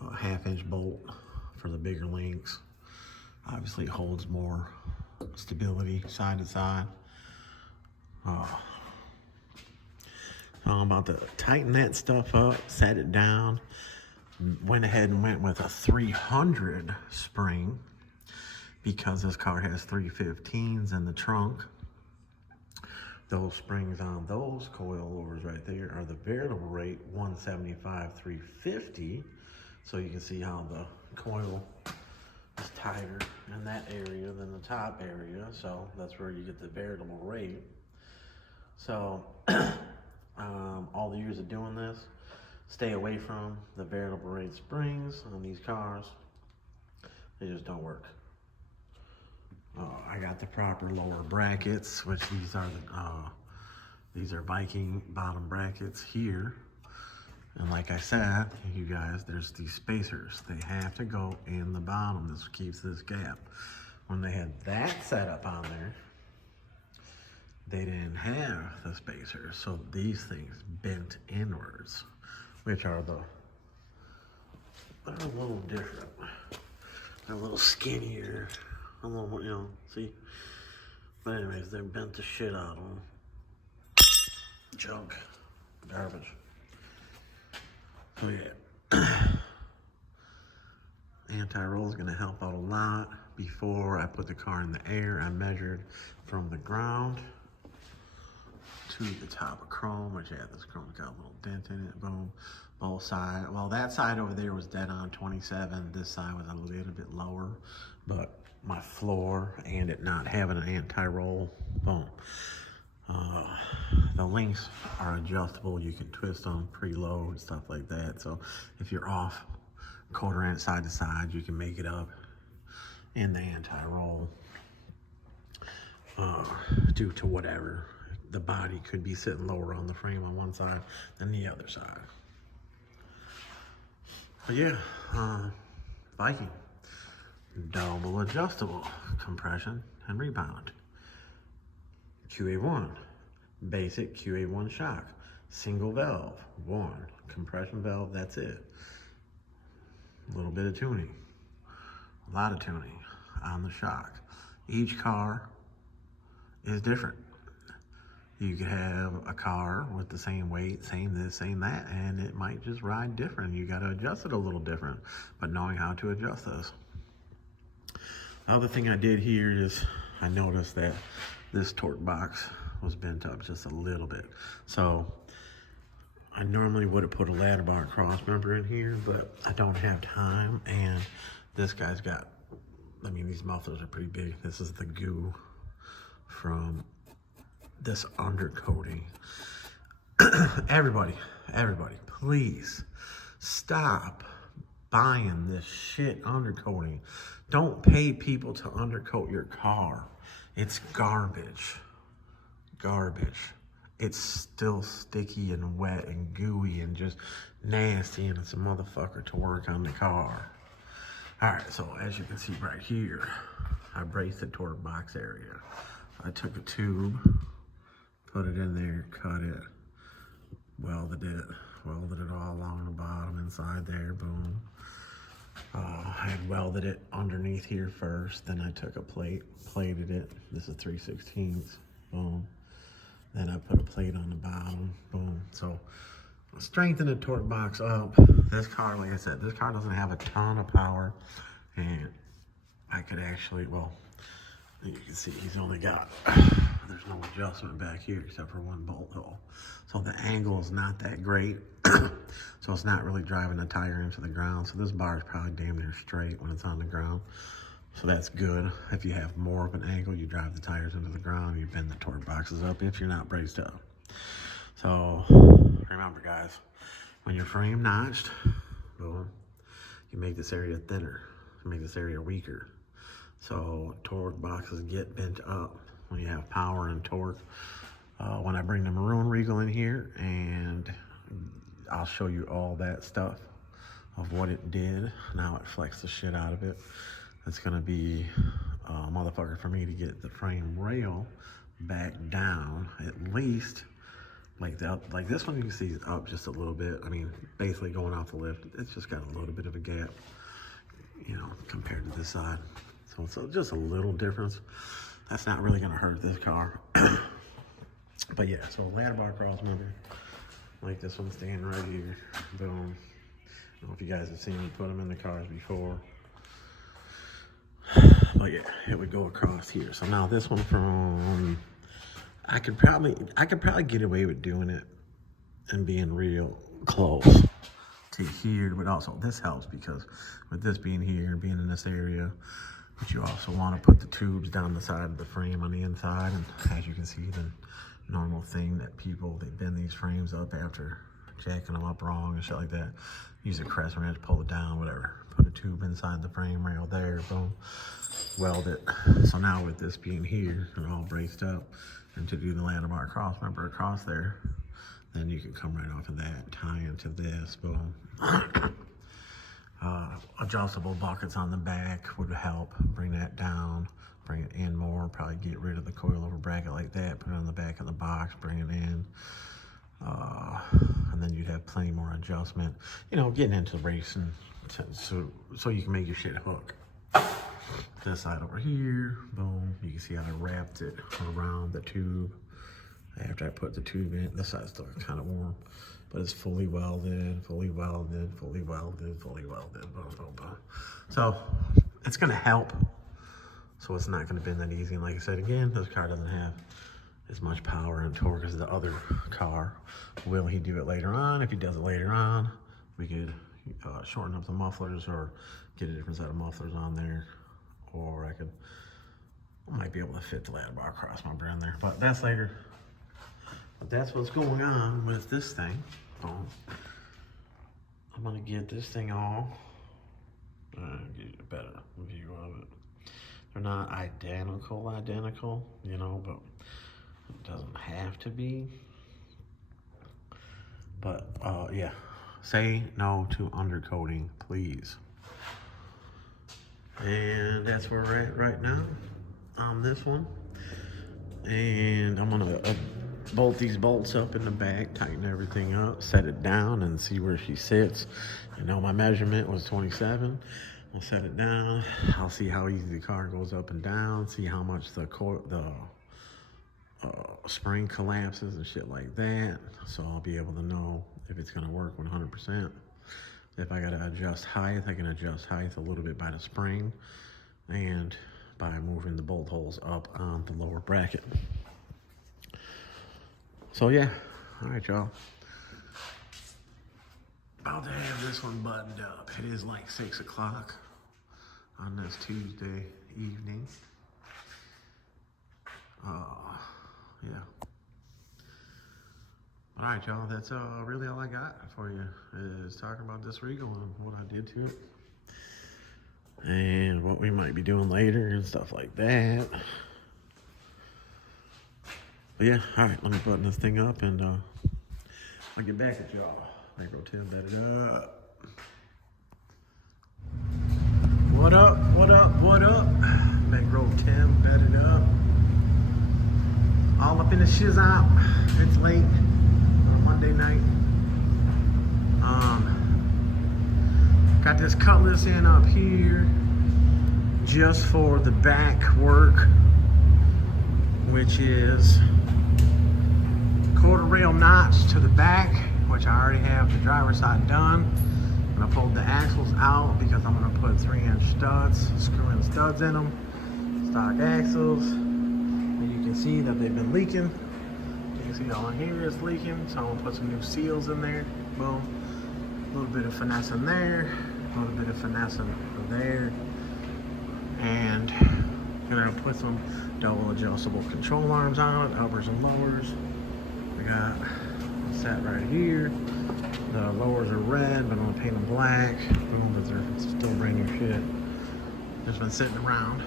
1/2 inch bolt for the bigger links. Obviously it holds more stability side to side. So I'm about to tighten that stuff up, set it down. Went ahead and went with a 300 spring because this car has 315s in the trunk. Those springs on those coilovers right there are the variable rate 175/350. So you can see how the coil is tighter in that area than the top area. So that's where you get the variable rate. So all the years of doing this, stay away from the variable rate springs on these cars. They just don't work. I got the proper lower brackets, which these are Viking bottom brackets here. And like I said, you guys, there's these spacers. They have to go in the bottom. This keeps this gap. When they had that set up on there, they didn't have the spacers. So these things bent inwards, which are they're a little different. They're a little skinnier, a little, you know, see? But anyways, they bent the shit out of them. Junk, garbage. So yeah, anti-roll is gonna help out a lot. Before I put the car in the air, I measured from the ground to the top of chrome, which had this chrome got a little dent in it, boom, both sides. Well, that side over there was dead on 27. This side was a little bit lower, but my floor and it not having an anti-roll, boom. The links are adjustable. You can twist them, preload, stuff like that. So if you're off 1/4 inch side to side, you can make it up in the anti-roll due to whatever. The body could be sitting lower on the frame on one side than the other side. But yeah, Viking, double adjustable compression and rebound. QA1, basic QA1 shock, single valve, one compression valve, that's it. A little bit of tuning, a lot of tuning on the shock. Each car is different. You could have a car with the same weight, same this, same that, and it might just ride different. You gotta adjust it a little different, but knowing how to adjust this. The other thing I did here is I noticed that this torque box was bent up just a little bit. So I normally would have put a ladder bar cross member in here, but I don't have time, and this guy's got, I mean, these mufflers are pretty big. This is the goo from this undercoating. everybody, please stop buying this shit undercoating. Don't pay people to undercoat your car. It's garbage. It's still sticky and wet and gooey and just nasty, and it's a motherfucker to work on the car. All right, so as you can see right here, I braced the torque box area. I took a tube, put it in there, cut it, welded it all along the bottom, inside there, boom. I had welded it underneath here first, then I took a plate, plated it. This is 3/16, boom. Then I put a plate on the bottom, boom. So strengthen the torque box up. This car, like I said, this car doesn't have a ton of power, and I could actually, well, you can see he's only got, there's no adjustment back here except for one bolt hole. So the angle is not that great. So it's not really driving the tire into the ground. So this bar is probably damn near straight when it's on the ground. So that's good. If you have more of an angle, you drive the tires into the ground, you bend the torque boxes up if you're not braced up. So remember guys, when your frame notched, boom, you make this area thinner, you make this area weaker. So torque boxes get bent up when you have power and torque. When I bring the Maroon Regal in here, and I'll show you all that stuff of what it did, now it flexed the shit out of it. It's gonna be a motherfucker for me to get the frame rail back down, at least like this one you can see is up just a little bit. I mean, basically going off the lift, it's just got a little bit of a gap, you know, compared to this side. So it's just a little difference. That's not really gonna hurt this car. But yeah, so ladder bar cross member, like this one standing right here, boom. I don't know if you guys have seen me put them in the cars before. But yeah, it would go across here. So now this one from, I could probably get away with doing it and being real close to here, but also this helps because with this being here and being in this area, but you also want to put the tubes down the side of the frame on the inside. And as you can see, the normal thing that people, they bend these frames up after jacking them up wrong and shit like that. Use a crescent wrench, pull it down, whatever. Put a tube inside the frame rail there, boom, weld it. So now with this being here and all braced up, and to do the ladder bar cross member across there, then you can come right off of that, tie into this, boom. Adjustable buckets on the back would help bring that down, bring it in more, probably get rid of the coilover bracket like that, put it on the back of the box, bring it in. And then you'd have plenty more adjustment, you know, getting into racing so you can make your shit hook. This side over here, boom, you can see how I wrapped it around the tube after I put the tube in. This side's still kind of warm, but it's fully welded, fully welded, fully welded, fully welded, boom, boom, boom. So it's gonna help, so it's not gonna bend that easy. And like I said, again, this car doesn't have as much power and torque as the other car. Will he do it later on? If he does it later on, we could shorten up the mufflers or get a different set of mufflers on there, or I might be able to fit the ladder bar cross member in there, but that's later. But that's what's going on with this thing. I'm gonna get this thing all, give you a better view of it. They're not identical, you know, but it doesn't have to be. But yeah, say no to undercoating, please. And that's where we're at right now on this one. And I'm gonna bolt these bolts up in the back, tighten everything up, set it down, and see where she sits. You know, my measurement was 27. I'll set it down. I'll see how easy the car goes up and down, see how much the spring collapses and shit like that. So I'll be able to know if it's gonna work 100%. If I gotta adjust height, I can adjust height a little bit by the spring and by moving the bolt holes up on the lower bracket. So yeah, all right, y'all. About to have this one buttoned up. It is like 6 o'clock on this Tuesday evening. Yeah. All right, y'all, that's really all I got for you, is talking about this Regal and what I did to it and what we might be doing later and stuff like that. But yeah, all right, let me button this thing up and I'll get back at y'all. Macro 10 bedded up. What up, what up, what up? Macro 10 bedded up. All up in the shiz out. It's late on a Monday night. Got this Cutlass in up here just for the back work, which is quarter rail notch to the back, which I already have the driver's side done. I'm gonna pull the axles out because I'm gonna put 3-inch studs, screw in studs in them, stock axles. And you can see that they've been leaking. You can see all in here is leaking, so I'm gonna put some new seals in there. Boom. A little bit of finesse in there, a little bit of finesse in there, and I'm gonna put some double adjustable control arms on it, uppers and lowers. We got a set right here. The lowers are red, but I'm gonna paint them black. Boom, but it's still brand new shit. Just been sitting around.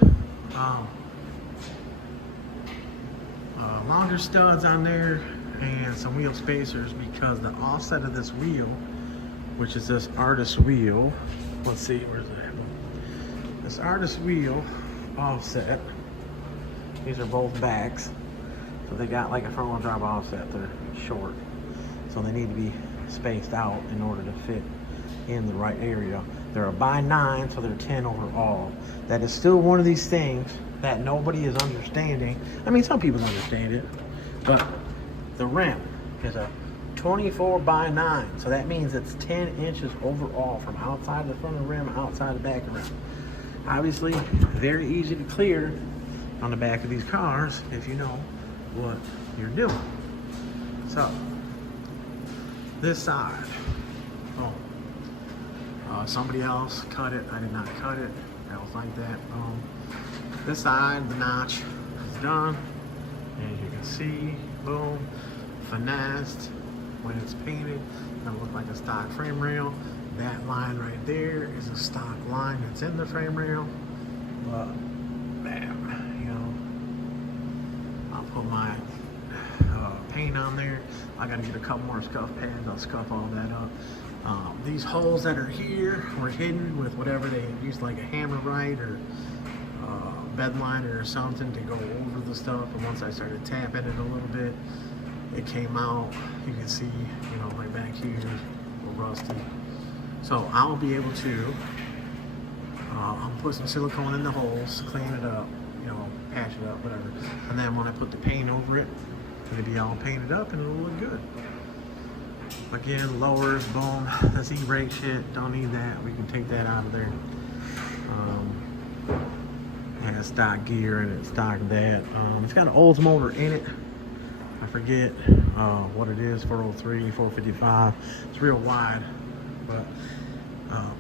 Longer studs on there and some wheel spacers, because the offset of this wheel, which is this artist wheel, let's see, where's that? This artist wheel offset, these are both backs, so they got like a front wheel drive offset. They're short, so they need to be spaced out in order to fit in the right area. They're a by 9, so they're 10 overall. That is still one of these things that nobody is understanding. I mean, some people understand it, but the rim is a 24 by 9, so that means it's 10 inches overall from outside the front of the rim, outside the back of the rim. Obviously, very easy to clear on the back of these cars if you know what you're doing. So, this side, somebody else cut it. I did not cut it. That was like that. This side, the notch is done. As you can see, boom, finessed. When it's painted, it'll look like a stock frame rail. That line right there is a stock line that's in the frame rail. But, man, you know, I'll put my paint on there. I gotta get a couple more scuff pads. I'll scuff all that up. These holes that are here were hidden with whatever they used, like a hammer right or bed liner or something to go over the stuff. And once I started tapping it a little bit, it came out. You can see, you know, like back here, a little rusty. So I'll be able to I'll put some silicone in the holes, clean it up, you know, patch it up, whatever. And then when I put the paint over it, it'll be all painted up and it'll look good. Again, lowers, boom, that's e-brake shit, don't need that. We can take that out of there. It has stock gear and it's stock that. It's got an Olds motor in it. I forget what it is, 403, 455. It's real wide, but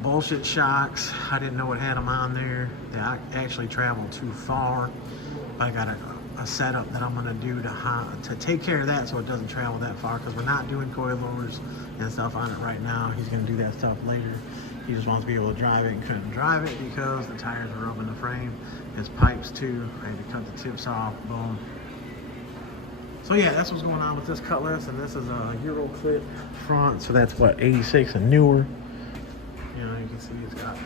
bullshit shocks. I didn't know it had them on there. They actually travel too far. I got a setup that I'm gonna do to take care of that so it doesn't travel that far, because we're not doing coilovers and stuff on it right now. He's gonna do that stuff later. He just wants to be able to drive it and couldn't drive it because the tires are rubbing the frame. His pipes too, I had to cut the tips off, boom. So yeah, that's what's going on with this Cutlass, and this is a Euro clip front, so that's what, 86 and newer. You know, you can see it's got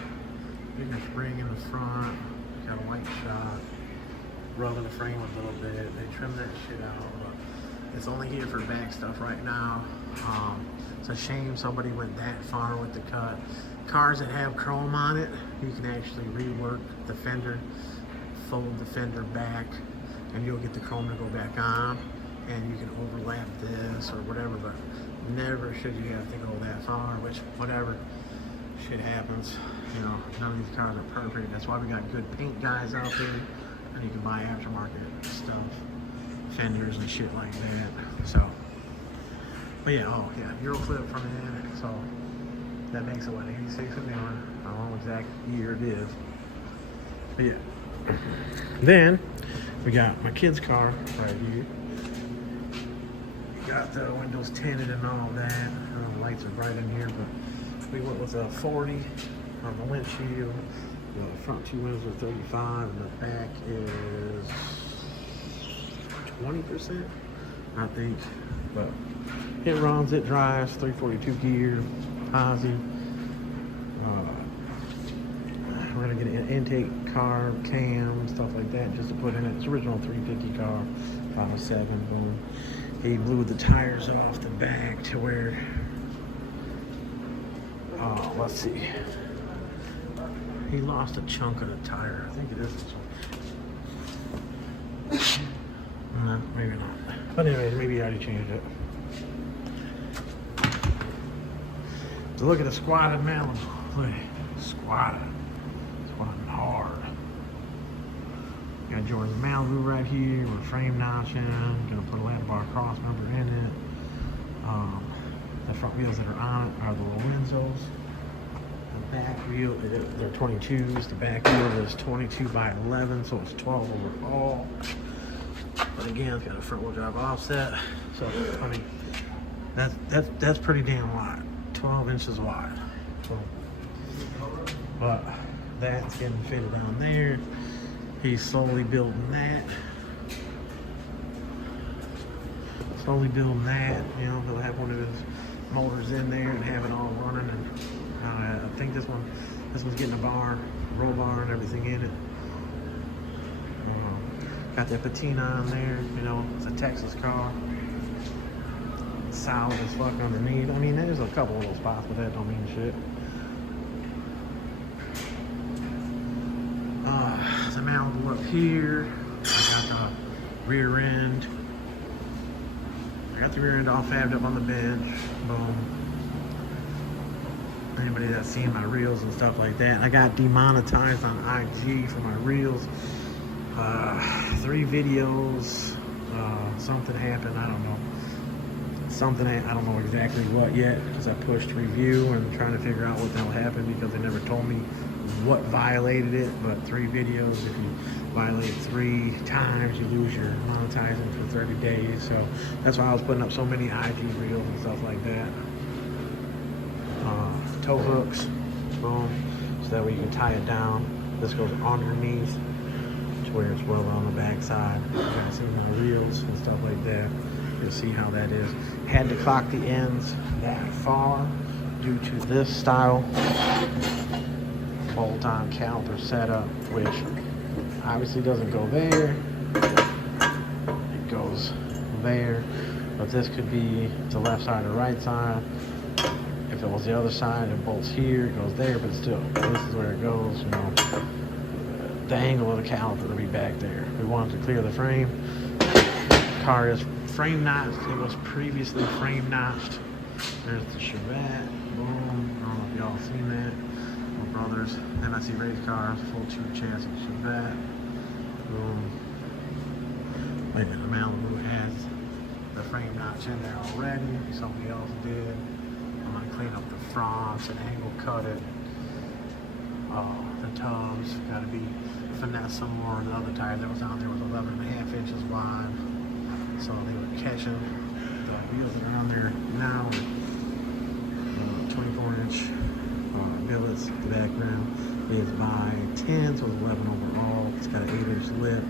bigger spring in the front, it's got a white shot, rubbing the frame a little bit. They trimmed that shit out, but it's only here for back stuff right now. It's a shame somebody went that far with the cut. Cars that have chrome on it, you can actually rework the fender, fold the fender back, and you'll get the chrome to go back on, and you can overlap this or whatever, but never should you have to go that far, which whatever, shit happens. You know, none of these cars are perfect. That's why we got good paint guys out there, and you can buy aftermarket stuff, fenders and shit like that. So, but yeah, oh yeah, Euro clip front end, so that makes it what, 86 and newer. I don't know exact year it is. But yeah. Then we got my kid's car right here. Got the windows tinted and all that. The lights are bright in here, but we went with a 40 on the windshield. The front two windows are 35, and the back is 20%, I think. But it runs, it drives, 342 gear, posi. We're gonna get an intake carb, cam, stuff like that, just to put in it. It's original 350 car, 507, boom. He blew the tires off the back to where, let's see. He lost a chunk of the tire. I think it is this one. Maybe not. But anyways, maybe he already changed it. So look at the squatted Malibu. Look, squatted. Squatting hard. Got Jordan's Malibu right here with frame notching. Gonna put a ladder bar cross member in it. The front wheels that are on it are the Lorenzos. The back wheel, they're 22s. The back wheel is 22 by 11, so it's 12 overall. But again, it's got a front wheel drive offset. So I mean, that's pretty damn wide. 12 inches wide. So, but that's getting fitted down there. He's slowly building that. Slowly building that. You know, he'll have one of his motors in there and have it all running. And I think this one's getting a bar, roll bar, and everything in it. Got that patina on there. You know, it's a Texas car. Solid as fuck underneath. I mean, there's a couple of little spots, but that don't mean shit. The Malibu up here. I got the rear end. I got the rear end all fabbed up on the bench. Boom. Anybody that's seen my reels and stuff like that. I got demonetized on IG for my reels. 3 videos. Something happened. I don't know. I don't know exactly what yet, because I pushed review and trying to figure out what the hell happened, because they never told me what violated it. But 3 videos, if you violate 3 times, you lose your monetizing for 30 days. So that's why I was putting up so many IG reels and stuff like that. Tow hooks, boom, so that way you can tie it down. This goes underneath to where it's well on the back side. You guys see my reels and stuff like that. You'll see how that is. Had to clock the ends that far due to this style bolt-on caliper setup, which obviously doesn't go there. It goes there, but this could be the left side or right side. If it was the other side, it bolts here, it goes there, but still, this is where it goes. You know, the angle of the caliper will be back there. We wanted to clear the frame. Car is frame notched. It was previously frame notched. There's the Chevette. Boom. I don't know if y'all seen that. My brother's MSC race cars, full tube chassis Chevette. Boom. Wait a minute, the Malibu has the frame notch in there already. Somebody else did. I'm gonna clean up the fronts and angle cut it. The tubs gotta be finessed some more. The other tire that was on there was 11.5 inches wide. So they were catching the wheels that are on there now. 24-inch billets. The background is by 10, so it's 11 overall. It's got an 8-inch lip.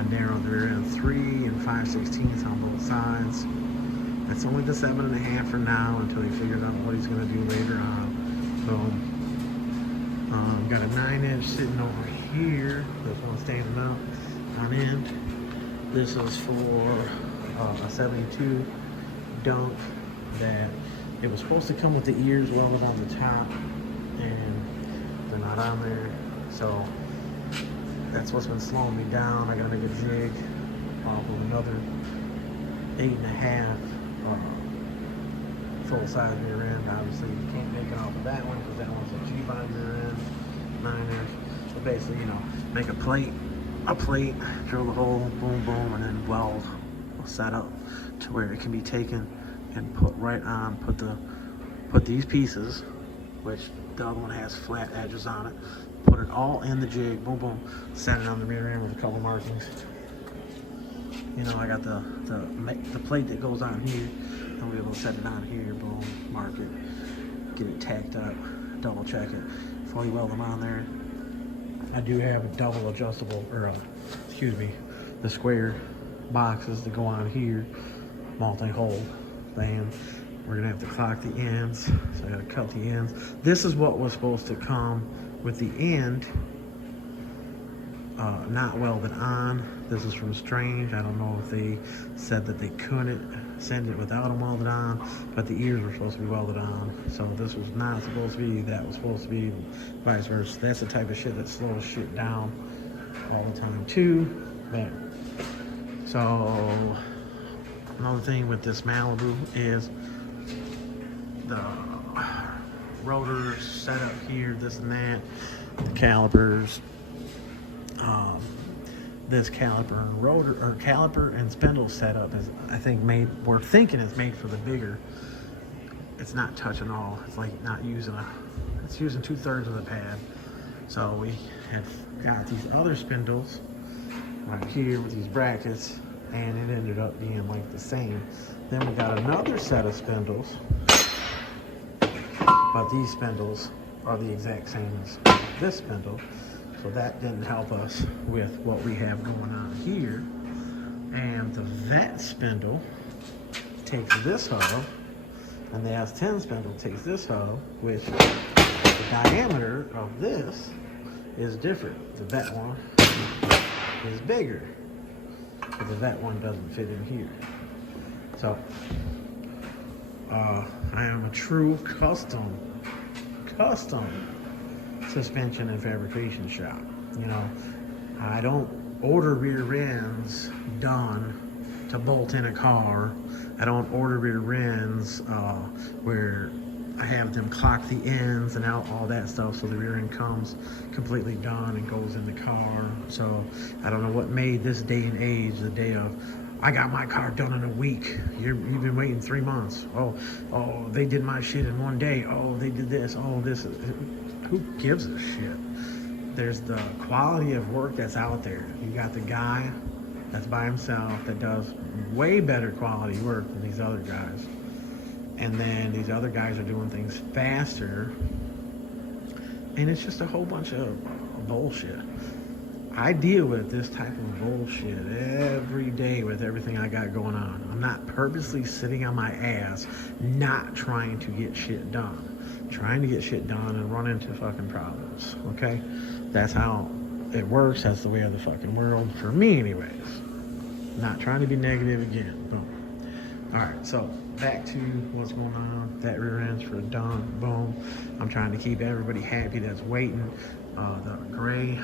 I narrowed the rear end 3 and 5/16 on both sides. It's only the 7.5 for now until he figures out what he's going to do later on. Boom. Got a 9-inch sitting over here. This one standing up on end. This is for a 72 Donk that it was supposed to come with the ears welded on the top, and they're not on there. So that's what's been slowing me down. I gotta make a jig off of another 8.5 full size rear end. Obviously you can't make it off of that one because that one's a G-bond rear end, 9-inch. So basically, you know, make a plate, drill the hole, boom, boom, and then weld a setup to where it can be taken and put right on, put these pieces, which the other one has flat edges on it, put it all in the jig, boom, boom, set it on the rear end with a couple markings. You know, I got the plate that goes on here. I'll be able to set it on here, boom, mark it, get it tacked up, double check it before you weld them on there. I do have a double adjustable, or the square boxes that go on here, multi-hole. Bam. We're gonna have to clock the ends, so I gotta cut the ends. This is what was supposed to come with the end not welded on. This is from Strange. I don't know if they said that they couldn't send it without them welded on, but the ears were supposed to be welded on. So this was not supposed to be, that was supposed to be vice versa. That's the type of shit that slows shit down all the time too. But so another thing with this Malibu is the rotors set up here, this and that, the calipers. This caliper and rotor, or caliper and spindle setup is, I think, we're thinking it's made for the bigger. It's not touching all. It's like not using it's using 2/3 of the pad. So we have got these other spindles right here with these brackets, and it ended up being like the same. Then we got another set of spindles, but these spindles are the exact same as this spindle. So that didn't help us with what we have going on here. And the Vert spindle takes this hub, and the S10 spindle takes this hub, which the diameter of this is different. The Vert one is bigger, but the Vert one doesn't fit in here. So I am a true custom suspension and fabrication shop. You know, I don't order rear ends done to bolt in a car. I don't order rear ends where I have them clock the ends and out, all that stuff, so the rear end comes completely done and goes in the car. So I don't know what made this day and age the day of, I got my car done in a week. You've been waiting 3 months. Oh, they did my shit in 1 day. Oh, they did this. Oh, this. Who gives a shit? There's the quality of work that's out there. You got the guy that's by himself that does way better quality work than these other guys. And then these other guys are doing things faster. And it's just a whole bunch of bullshit. I deal with this type of bullshit every day with everything I got going on. I'm not purposely sitting on my ass, not trying to get shit done. Trying to get shit done and run into fucking problems, okay? That's how it works. That's the way of the fucking world, for me anyways. Not trying to be negative again. Boom. All right, so back to what's going on. That rear end's for Donk. Boom. I'm trying to keep everybody happy that's waiting. The gray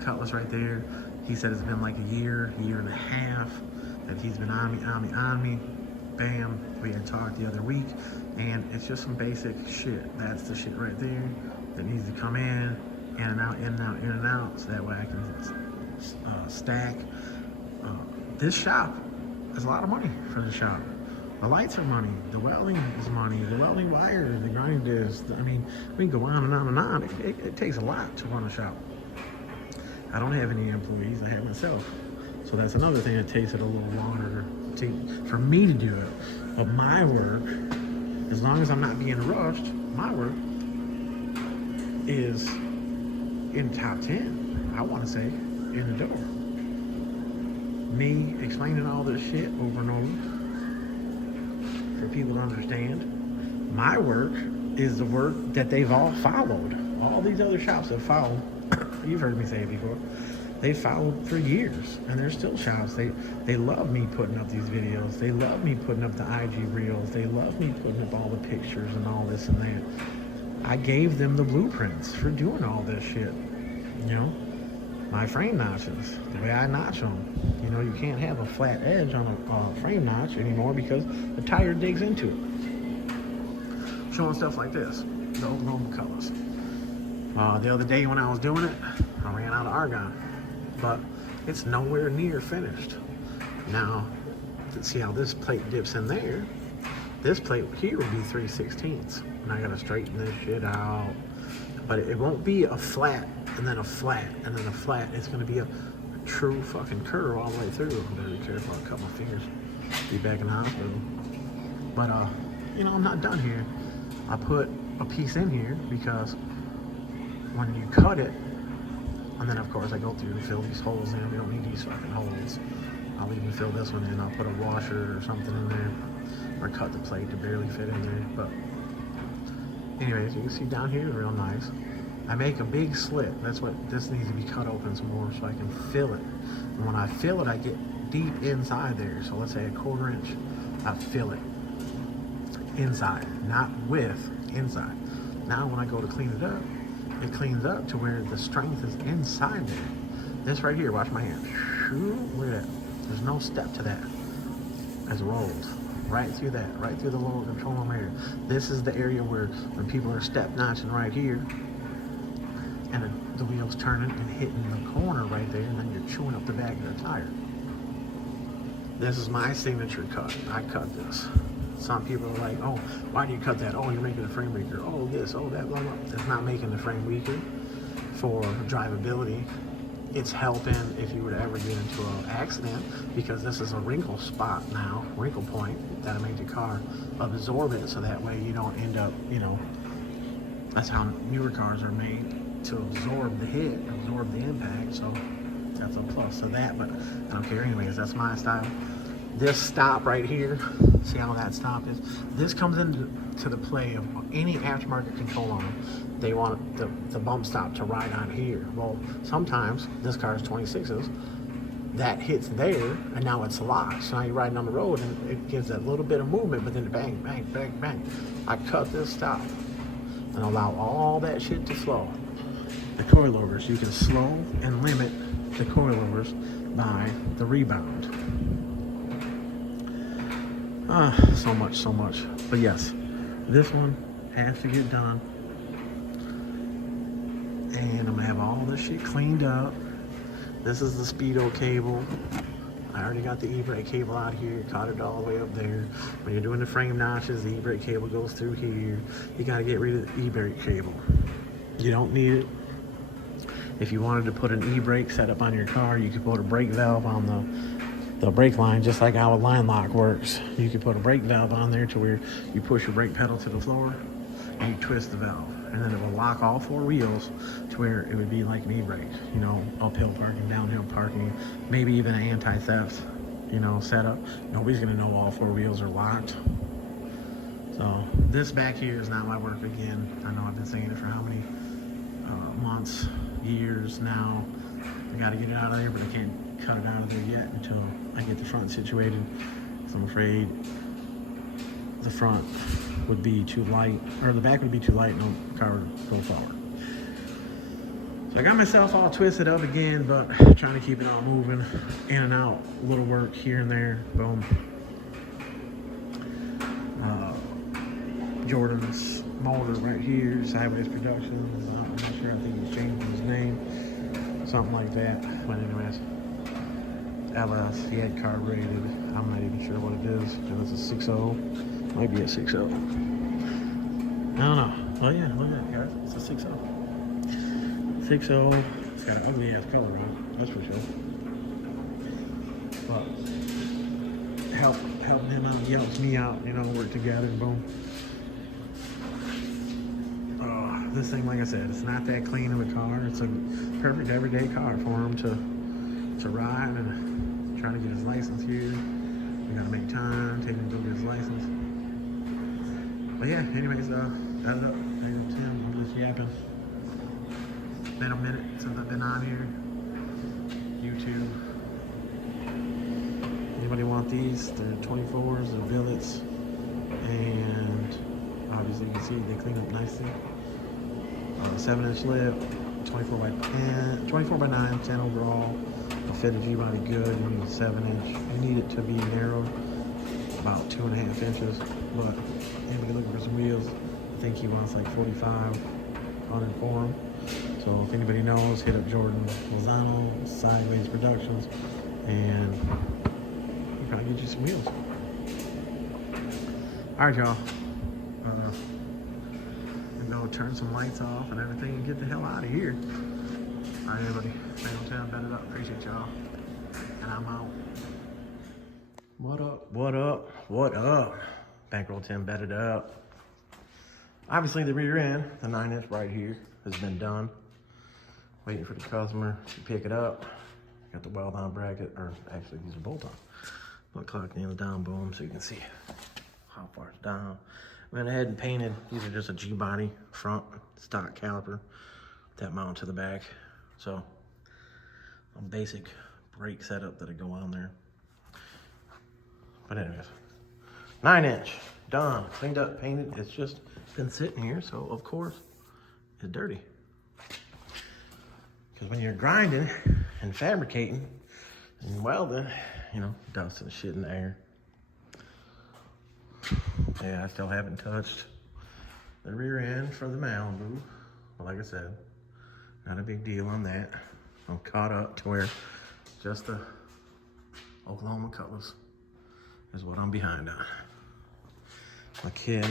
Cutlass right there, he said it's been like a year and a half that he's been on me. Bam, we had talked the other week, and it's just some basic shit. That's the shit right there that needs to come in and out, in and out, in and out, so that way I can stack. This shop is a lot of money for the shop. The lights are money, the welding is money, the welding wire, the grinding discs. I mean, we can go on and on and on. It takes a lot to run a shop. I don't have any employees, I have myself. So that's another thing that takes it a little longer for me to do it. But my work, as long as I'm not being rushed, my work is in the top 10, I want to say, in the door. me explaining all this shit over and over for people to understand. My work is the work that they've all followed. All these other shops have followed. You've heard me say it before. They followed for years, and they're still shops. They love me putting up these videos. They love me putting up the IG reels. They love me putting up all the pictures and all this and that. I gave them the blueprints for doing all this shit. You know, my frame notches, the way I notch them. You know, you can't have a flat edge on a frame notch anymore because the tire digs into it. Showing stuff like this, the Oklahoma Cutlass. The other day when I was doing it, I ran out of argon, but it's nowhere near finished. Now, see how this plate dips in there? This plate here would be 3/16, and I gotta straighten this shit out. But it won't be a flat, and then a flat, and then a flat. It's gonna be a true fucking curve all the way through. I'm better be careful, I'll cut my fingers. Be back in the hospital. But, you know, I'm not done here. I put a piece in here because when you cut it, and then of course I go through and fill these holes in. We don't need these fucking holes. I'll even fill this one in. I'll put a washer or something in there, or cut the plate to barely fit in there. But anyways, you can see down here, real nice. I make a big slit. That's what this needs to be cut open some more so I can fill it. And when I fill it, I get deep inside there. So let's say a 1/4 inch, I fill it inside, not width, inside. Now when I go to clean it cleans up to where the strength is inside there. This right here, watch my hand. Look at that. There's no step to that. It's rolled right through that, right through the lower control arm area. This is the area where when people are step notching right here, and the wheel's turning and hitting the corner right there, and then you're chewing up the back of the tire. This is my signature cut. I cut this. Some people are like, oh, why do you cut that? Oh, you're making the frame weaker. Oh, this, oh, that, blah, blah. It's not making the frame weaker for drivability. It's helping if you were to ever get into an accident, because this is a wrinkle spot now, wrinkle point, that'll make the car absorb it so that way you don't end up, you know, that's how newer cars are made, to absorb the hit, absorb the impact. So that's a plus to that, but I don't care anyways. That's my style. This stop right here, see how that stop is? This comes into the play of any aftermarket control arm. They want the bump stop to ride on here. Well, sometimes this car is 26s. That hits there, and now it's locked. So now you're riding on the road, and it gives that little bit of movement, but then bang, bang, bang, bang. I cut this stop and allow all that shit to flow. The coilovers, you can slow and limit the coilovers by the rebound. So much. But yes, this one has to get done. And I'm gonna have all this shit cleaned up. This is the speedo cable. I already got the e-brake cable out here, caught it all the way up there. When you're doing the frame notches, the e-brake cable goes through here. You gotta get rid of the e-brake cable. You don't need it. If you wanted to put an e-brake setup on your car, you could put a brake valve on the brake line, just like how a line lock works. You could put a brake valve on there to where you push your brake pedal to the floor and you twist the valve, and then it will lock all 4 wheels to where it would be like an e-brake, you know, uphill parking, downhill parking, maybe even an anti-theft, you know, setup. Nobody's gonna know all 4 wheels are locked. So this back here is not my work again. I know I've been saying it for how many months, years now. I gotta get it out of there, but I can't cut it out of there yet until I get the front situated. So I'm afraid the front would be too light, or the back would be too light, and the car would go forward. So I got myself all twisted up again, but trying to keep it all moving, in and out, a little work here and there, boom. Jordan's motor right here, Sideways Productions. I'm not sure, I think he's changed his name, something like that. But anyways, LS, he had carbureted. I'm not even sure what it is. If it's a 6.0, might be a 6.0. I don't know. Oh yeah, look at that, guys. It's a 6.0. 6.0. It's got an ugly ass color on it, that's for sure. But helping him out, he helps me out, you know, work together, boom. This thing, like I said, it's not that clean of a car. It's a perfect everyday car for him to ride and trying to get his license here. We gotta make time, take him to go get his license. But yeah, anyways, that's it up. Tim, I'm just yapping. Been a minute since I've been on here. YouTube. Anybody want these? They're 24s, they're billets, and obviously you can see they clean up nicely. 7-inch lip, 24 by 10, 24 by 9, 10 overall. The fit of G-body good. You need a 7-inch. You need it to be narrow, about 2.5 inches. But anybody looking for some wheels, I think he wants like 45 on it for him. So if anybody knows, hit up Jordan Lozano, Sideways Productions, and he'll probably get you some wheels. All right, y'all. Go turn some lights off and everything and get the hell out of here. All right, everybody. Town, bet it up. Appreciate y'all. And I'm out. What up? What up? What up? Bankroll Tim, bet it up. Obviously, the rear end, the 9-inch right here, has been done. Waiting for the customer to pick it up. Got the weld-on bracket, or actually, these are bolt-on. Look, clock nails down, boom, so you can see how far it's down. Went ahead and painted. These are just a G-body front stock caliper that mount to the back. So a basic brake setup that'll go on there. But anyways, 9-inch done, cleaned up, painted. It's just been sitting here, so of course it's dirty. Because when you're grinding and fabricating and welding, you know, dust and shit in the air. Yeah, I still haven't touched the rear end for the Malibu. But like I said, not a big deal on that. I'm caught up to where just the Oklahoma Cutlass is what I'm behind on. My kid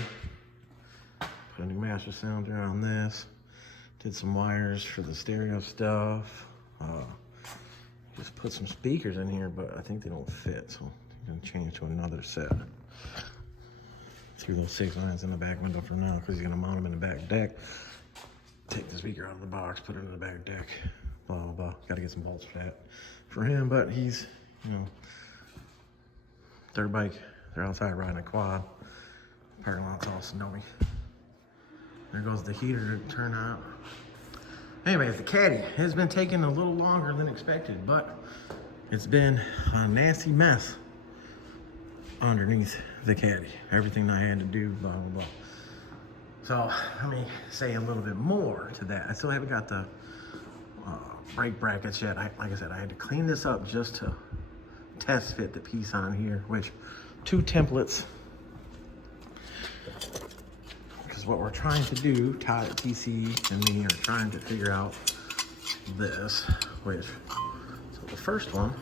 put a new master cylinder on this. Did some wires for the stereo stuff. Just put some speakers in here, but I think they don't fit, so I'm gonna change to another set. Threw those 6 lines in the back window for now because he's gonna mount them in the back deck. Take the speaker out of the box, put it in the back deck, blah, blah, blah. Gotta get some bolts for that for him, but he's, you know, dirt bike. They're outside riding a quad. Parking lot's all snowy. There goes the heater to turn out. Anyways, the caddy has been taking a little longer than expected, but it's been a nasty mess underneath the caddy. Everything I had to do, blah, blah, blah. So let me say a little bit more to that. I still haven't got the brake brackets yet. Like I said, I had to clean this up just to test fit the piece on here, which 2 templates. Because what we're trying to do, Todd at TC and me are trying to figure out this, which, so the first one,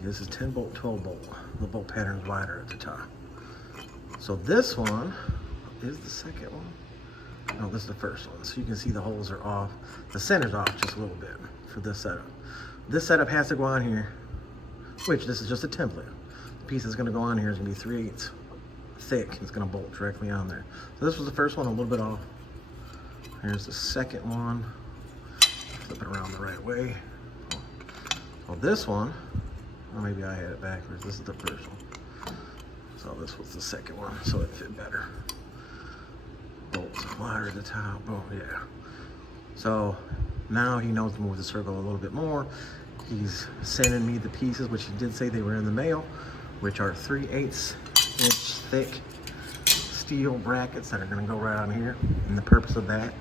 this is 10 bolt, 12 bolt. The bolt pattern's wider at the top. So this one is the second one. No, this is the first one. So you can see the holes are off. The center's off just a little bit for this setup. This setup has to go on here, which this is just a template. The piece that's gonna go on here is gonna be 3/8 thick. It's gonna bolt directly on there. So this was the first one, a little bit off. Here's the second one. Flip it around the right way. So this one, or maybe I had it backwards. This is the first one. So this was the second one, so it fit better. Bolts wider at the top. Oh, yeah. So now he knows to move the circle a little bit more. He's sending me the pieces, which he did say they were in the mail, which are 3/8 inch thick steel brackets that are going to go right on here. And the purpose of that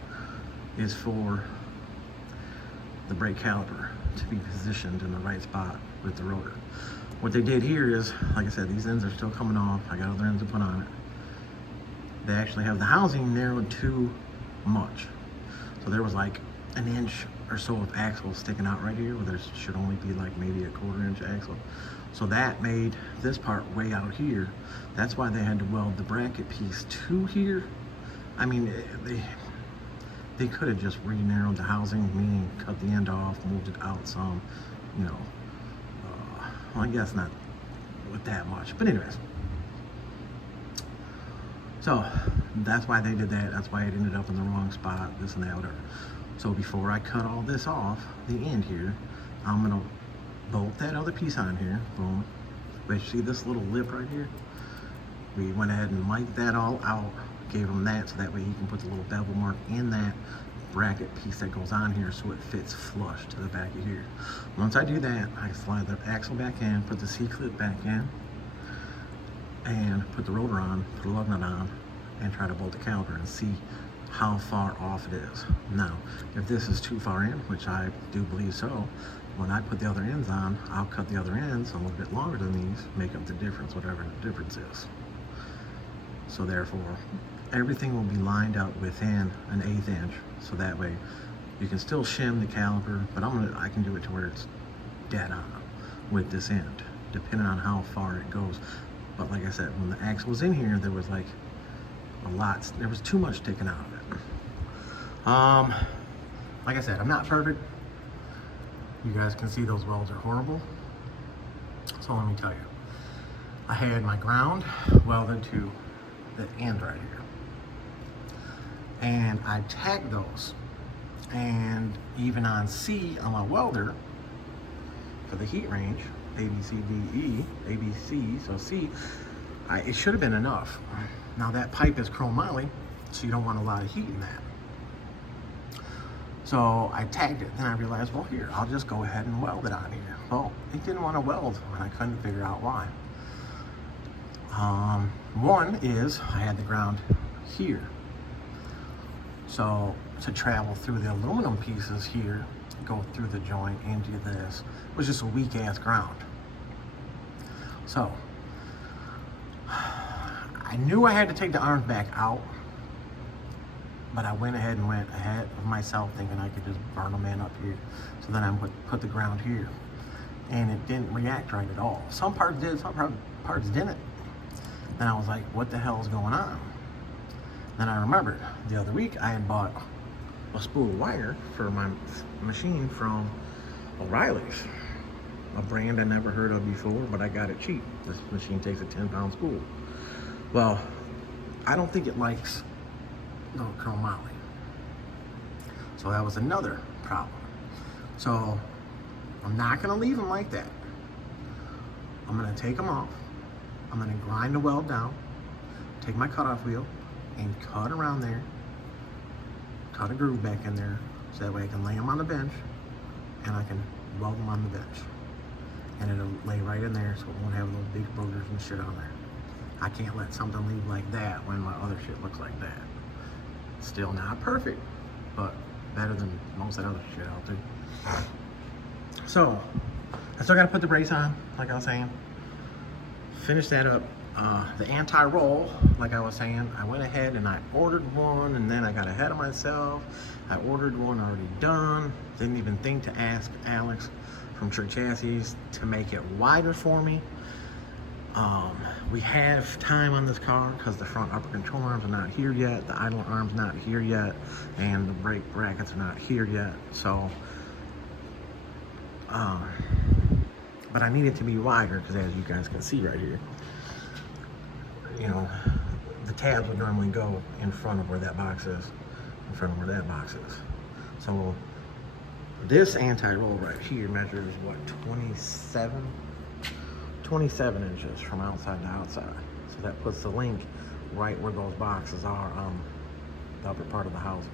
is for the brake caliper to be positioned in the right spot with the rotor. What they did here is, like I said, these ends are still coming off. I got other ends to put on it. They actually have the housing narrowed too much. So there was like 1 inch or so of axle sticking out right here, where there should only be like maybe a 1/4 inch axle. So that made this part way out here. That's why they had to weld the bracket piece to here. I mean, they could have just re-narrowed the housing, meaning cut the end off, moved it out some, you know. Well, I guess not with that much, but anyways. So that's why they did that. That's why it ended up in the wrong spot, this and that, whatever. So before I cut all this off, the end here, I'm gonna bolt that other piece on here, boom. But you see this little lip right here? We went ahead and mic'd that all out, gave him that so that way he can put the little bevel mark in that bracket piece that goes on here so it fits flush to the back of here. Once I do that, I slide the axle back in, put the C-clip back in, and put the rotor on, put the lug nut on, and try to bolt the caliper and see how far off it is. Now, if this is too far in, which I do believe so, when I put the other ends on, I'll cut the other ends a little bit longer than these, make up the difference, whatever the difference is. So therefore, everything will be lined up within an 1/8 inch, so that way you can still shim the caliper, but I can do it to where it's dead on with this end, depending on how far it goes. But like I said, when the axle was in here, there was like there was too much taken out of it. Like I said, I'm not perfect. You guys can see those welds are horrible. So let me tell you, I had my ground welded to the end right here. And I tagged those. And even on C on my welder, for the heat range, A, B, C, D, E, A, B, C, so C, it should have been enough. Now that pipe is chromoly, so you don't want a lot of heat in that. So I tagged it, then I realized, well here, I'll just go ahead and weld it on here. Well, it didn't want to weld, and I couldn't figure out why. One is, I had the ground here. So to travel through the aluminum pieces here, go through the joint into this, was just a weak ass ground. So, I knew I had to take the arms back out, but I went ahead of myself thinking I could just burn them in up here. So then I put the ground here, and it didn't react right at all. Some parts did, some parts didn't. Then I was like, what the hell is going on? Then I remembered the other week I had bought a spool of wire for my machine from O'Reilly's, a brand I never heard of before, but I got it cheap. This machine takes a 10-pound spool. Well, I don't think it likes the chromoly. So that was another problem. So I'm not gonna leave them like that. I'm gonna take them off. I'm gonna grind the weld down, take my cutoff wheel and cut around there, cut a groove back in there, so that way I can lay them on the bench and I can weld them on the bench. And it'll lay right in there so it won't have those big boogers and shit on there. I can't let something leave like that when my other shit looks like that. Still not perfect, but better than most of that other shit out there. So, I still gotta put the brace on, like I was saying. Finish that up. The anti-roll, like I was saying, I went ahead and I ordered one, and then I got ahead of myself. I ordered one already done. Didn't even think to ask Alex from Trick Chassis to make it wider for me. We have time on this car because the front upper control arms are not here yet, the idler arm's not here yet, and the brake brackets are not here yet. So, but I need it to be wider because, as you guys can see right here, you know, the tabs would normally go in front of where that box is, in front of where that box is. So this anti-roll right here measures what, 27 inches from outside to outside. So that puts the link right where those boxes are on the upper part of the housing.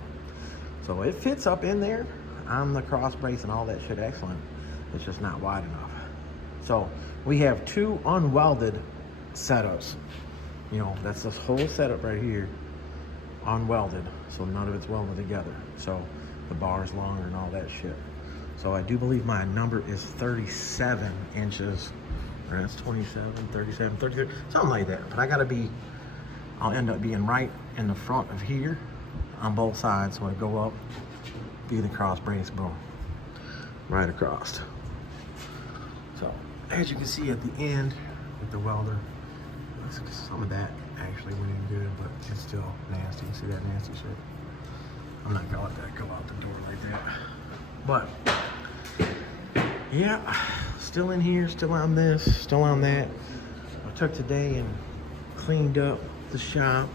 So it fits up in there on the cross brace and all that shit excellent. It's just not wide enough. So we have two unwelded setups. You know, that's this whole setup right here, unwelded. So none of it's welded together. So the bar's longer and all that shit. So I do believe my number is 37 inches. Or that's 27, 37, 33, something like that. But I'll end up being right in the front of here on both sides. So I go up, be the cross brace, boom, right across. So as you can see at the end with the welder, some of that actually went in good, but it's still nasty. You see that nasty shit? I'm not gonna let that go out the door like that. But yeah, still in here, still on this, still on that. I took today and cleaned up the shop,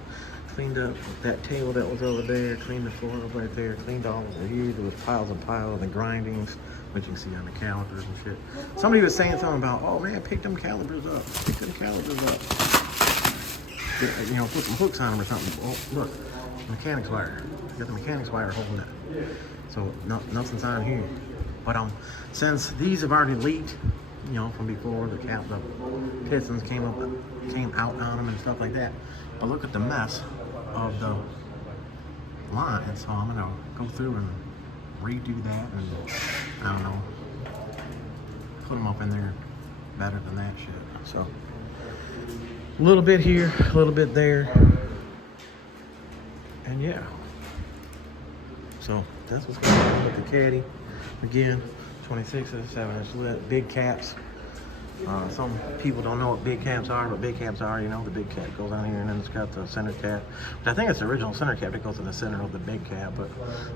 cleaned up that table that was over there, cleaned the floor up right there, cleaned all over here. There was piles and piles and grindings, which you can see on the calipers and shit. Somebody was saying something about, oh man, pick them calipers up. Pick them calipers up. You know, put some hooks on them or something. Oh, look, mechanics wire. You got the mechanics wire holding it. So nothing's on here. But since these have already leaked, you know, from before, the pistons came out on them and stuff like that. But look at the mess of the line. So I'm gonna go through and redo that, and I don't know, put them up in there better than that shit. So a little bit here, a little bit there, and yeah. So that's what's going on with the caddy. Again, 26s, 7-inch lip, big caps. Some people don't know what big caps are, but big caps are, you know, the big cap goes on here and then it's got the center cap. But I think it's the original center cap that goes in the center of the big cap, but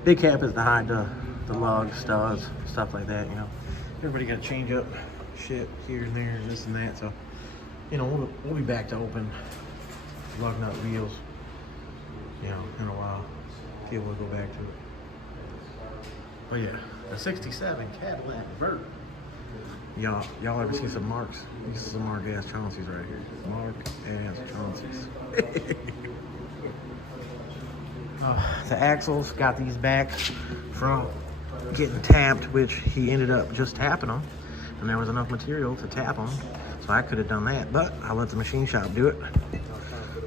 big cap is to hide the lugs, studs, stuff like that, you know. Everybody got to change up shit here and there, this and that, so, you know, we'll be back to open lug nut wheels, you know, in a while. People will go back to it. But yeah, the 67 Cadillac Vert. Y'all ever see some marks? These are some mark ass Chaunceys right here. Mark ass Chaunceys. The axles got these back from getting tapped, which he ended up just tapping them, and there was enough material to tap them, so I could have done that, but I let the machine shop do it.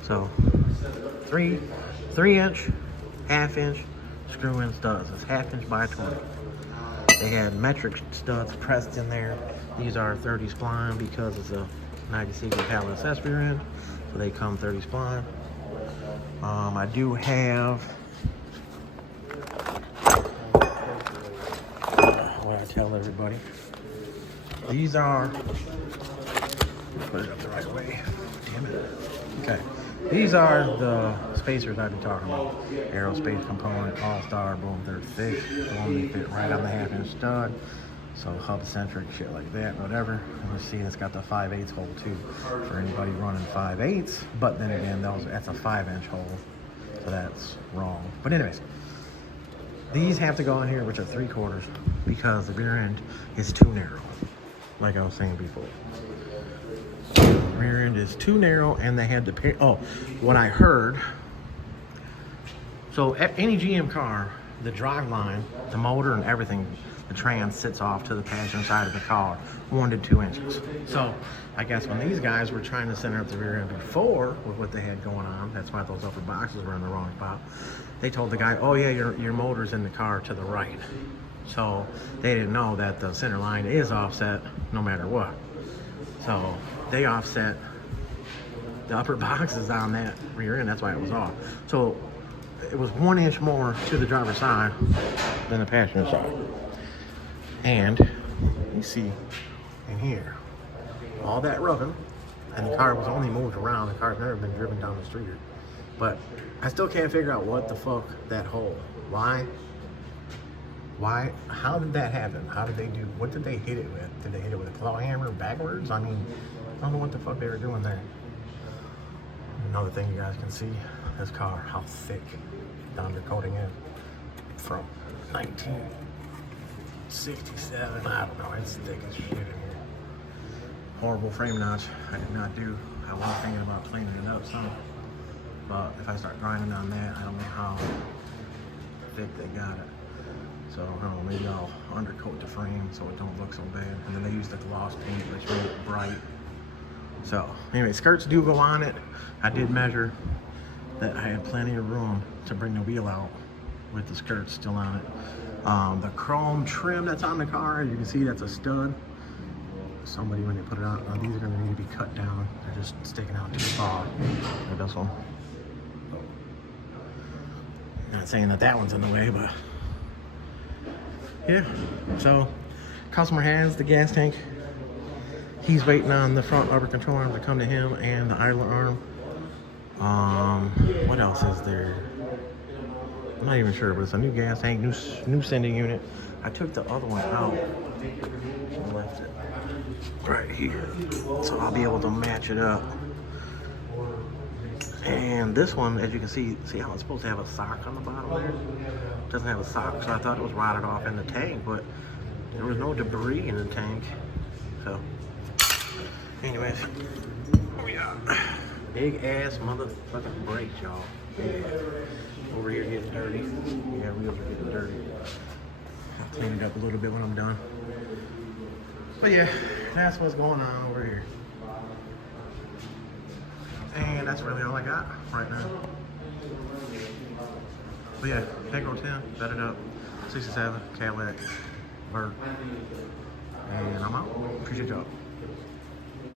So 3-inch, half-inch screw-in studs. It's 1/2 inch by 20. They had metric studs pressed in there. These are 30 spline because it's a 90 pallet accessory end, so they come 30 spline. I do have what I tell everybody. These are, put it up the right way. Damn it. Okay. These are the spacers I've been talking about. Aerospace component, all-star, boom, they're thick. Boom, they fit right on the 1/2 inch stud. So hub-centric, shit like that, whatever. And you see it's got the 5/8 hole too, for anybody running 5/8. But then again, that's a 5-inch hole, so that's wrong. But anyways, these have to go in here, which are 3/4, because the rear end is too narrow, like I was saying before. Rear end is too narrow, and they had to pay. Oh, what I heard. So any GM car, the drive line, the motor, and everything, the trans sits off to the passenger side of the car 1 to 2 inches. So I guess when these guys were trying to center up the rear end before with what they had going on, that's why those upper boxes were in the wrong spot. They told the guy, "Oh yeah, your motor's in the car to the right." So they didn't know that the center line is offset no matter what. So they offset the upper boxes on that rear end. That's why it was off. So it was 1 inch more to the driver's side than the passenger side. And you see in here, all that rubbing, and the car was only moved around. The car's never been driven down the street. But I still can't figure out what the fuck that hole. Why? How did that happen? How did they do, what did they hit it with? Did they hit it with a claw hammer backwards? I mean, I don't know what the fuck they were doing there. Another thing you guys can see, this car, how thick the undercoating is from 1967. I don't know, it's thick as shit in here. Horrible frame notch. I did not do. I was thinking about cleaning it up some, but if I start grinding on that, I don't know how thick they got it. So I don't know, maybe I'll undercoat the frame so it don't look so bad. And then they use the gloss paint, which made it bright. So anyway, skirts do go on it. I did measure that I had plenty of room to bring the wheel out with the skirts still on it. The chrome trim that's on the car, you can see that's a stud. Somebody, when they put it on, these are gonna need to be cut down. They're just sticking out too far. Like this one. Not saying that one's in the way, but yeah. So customer has the gas tank. He's waiting on the front rubber control arm to come to him and the idler arm. What else is there? I'm not even sure, but it's a new gas tank, new sending unit. I took the other one out and left it right here, so I'll be able to match it up. And this one, as you can see how it's supposed to have a sock on the bottom there? It doesn't have a sock, so I thought it was rotted off in the tank, but There was no debris in the tank. So, anyways, we got big ass motherfucking brakes, y'all. Over here getting dirty. Yeah, wheels are getting dirty. I'll clean it up a little bit when I'm done. But yeah, that's what's going on over here. And that's really all I got right now. But yeah, Caprice 10, set it up. 67, Cadillac, Vert. And I'm out. Appreciate y'all.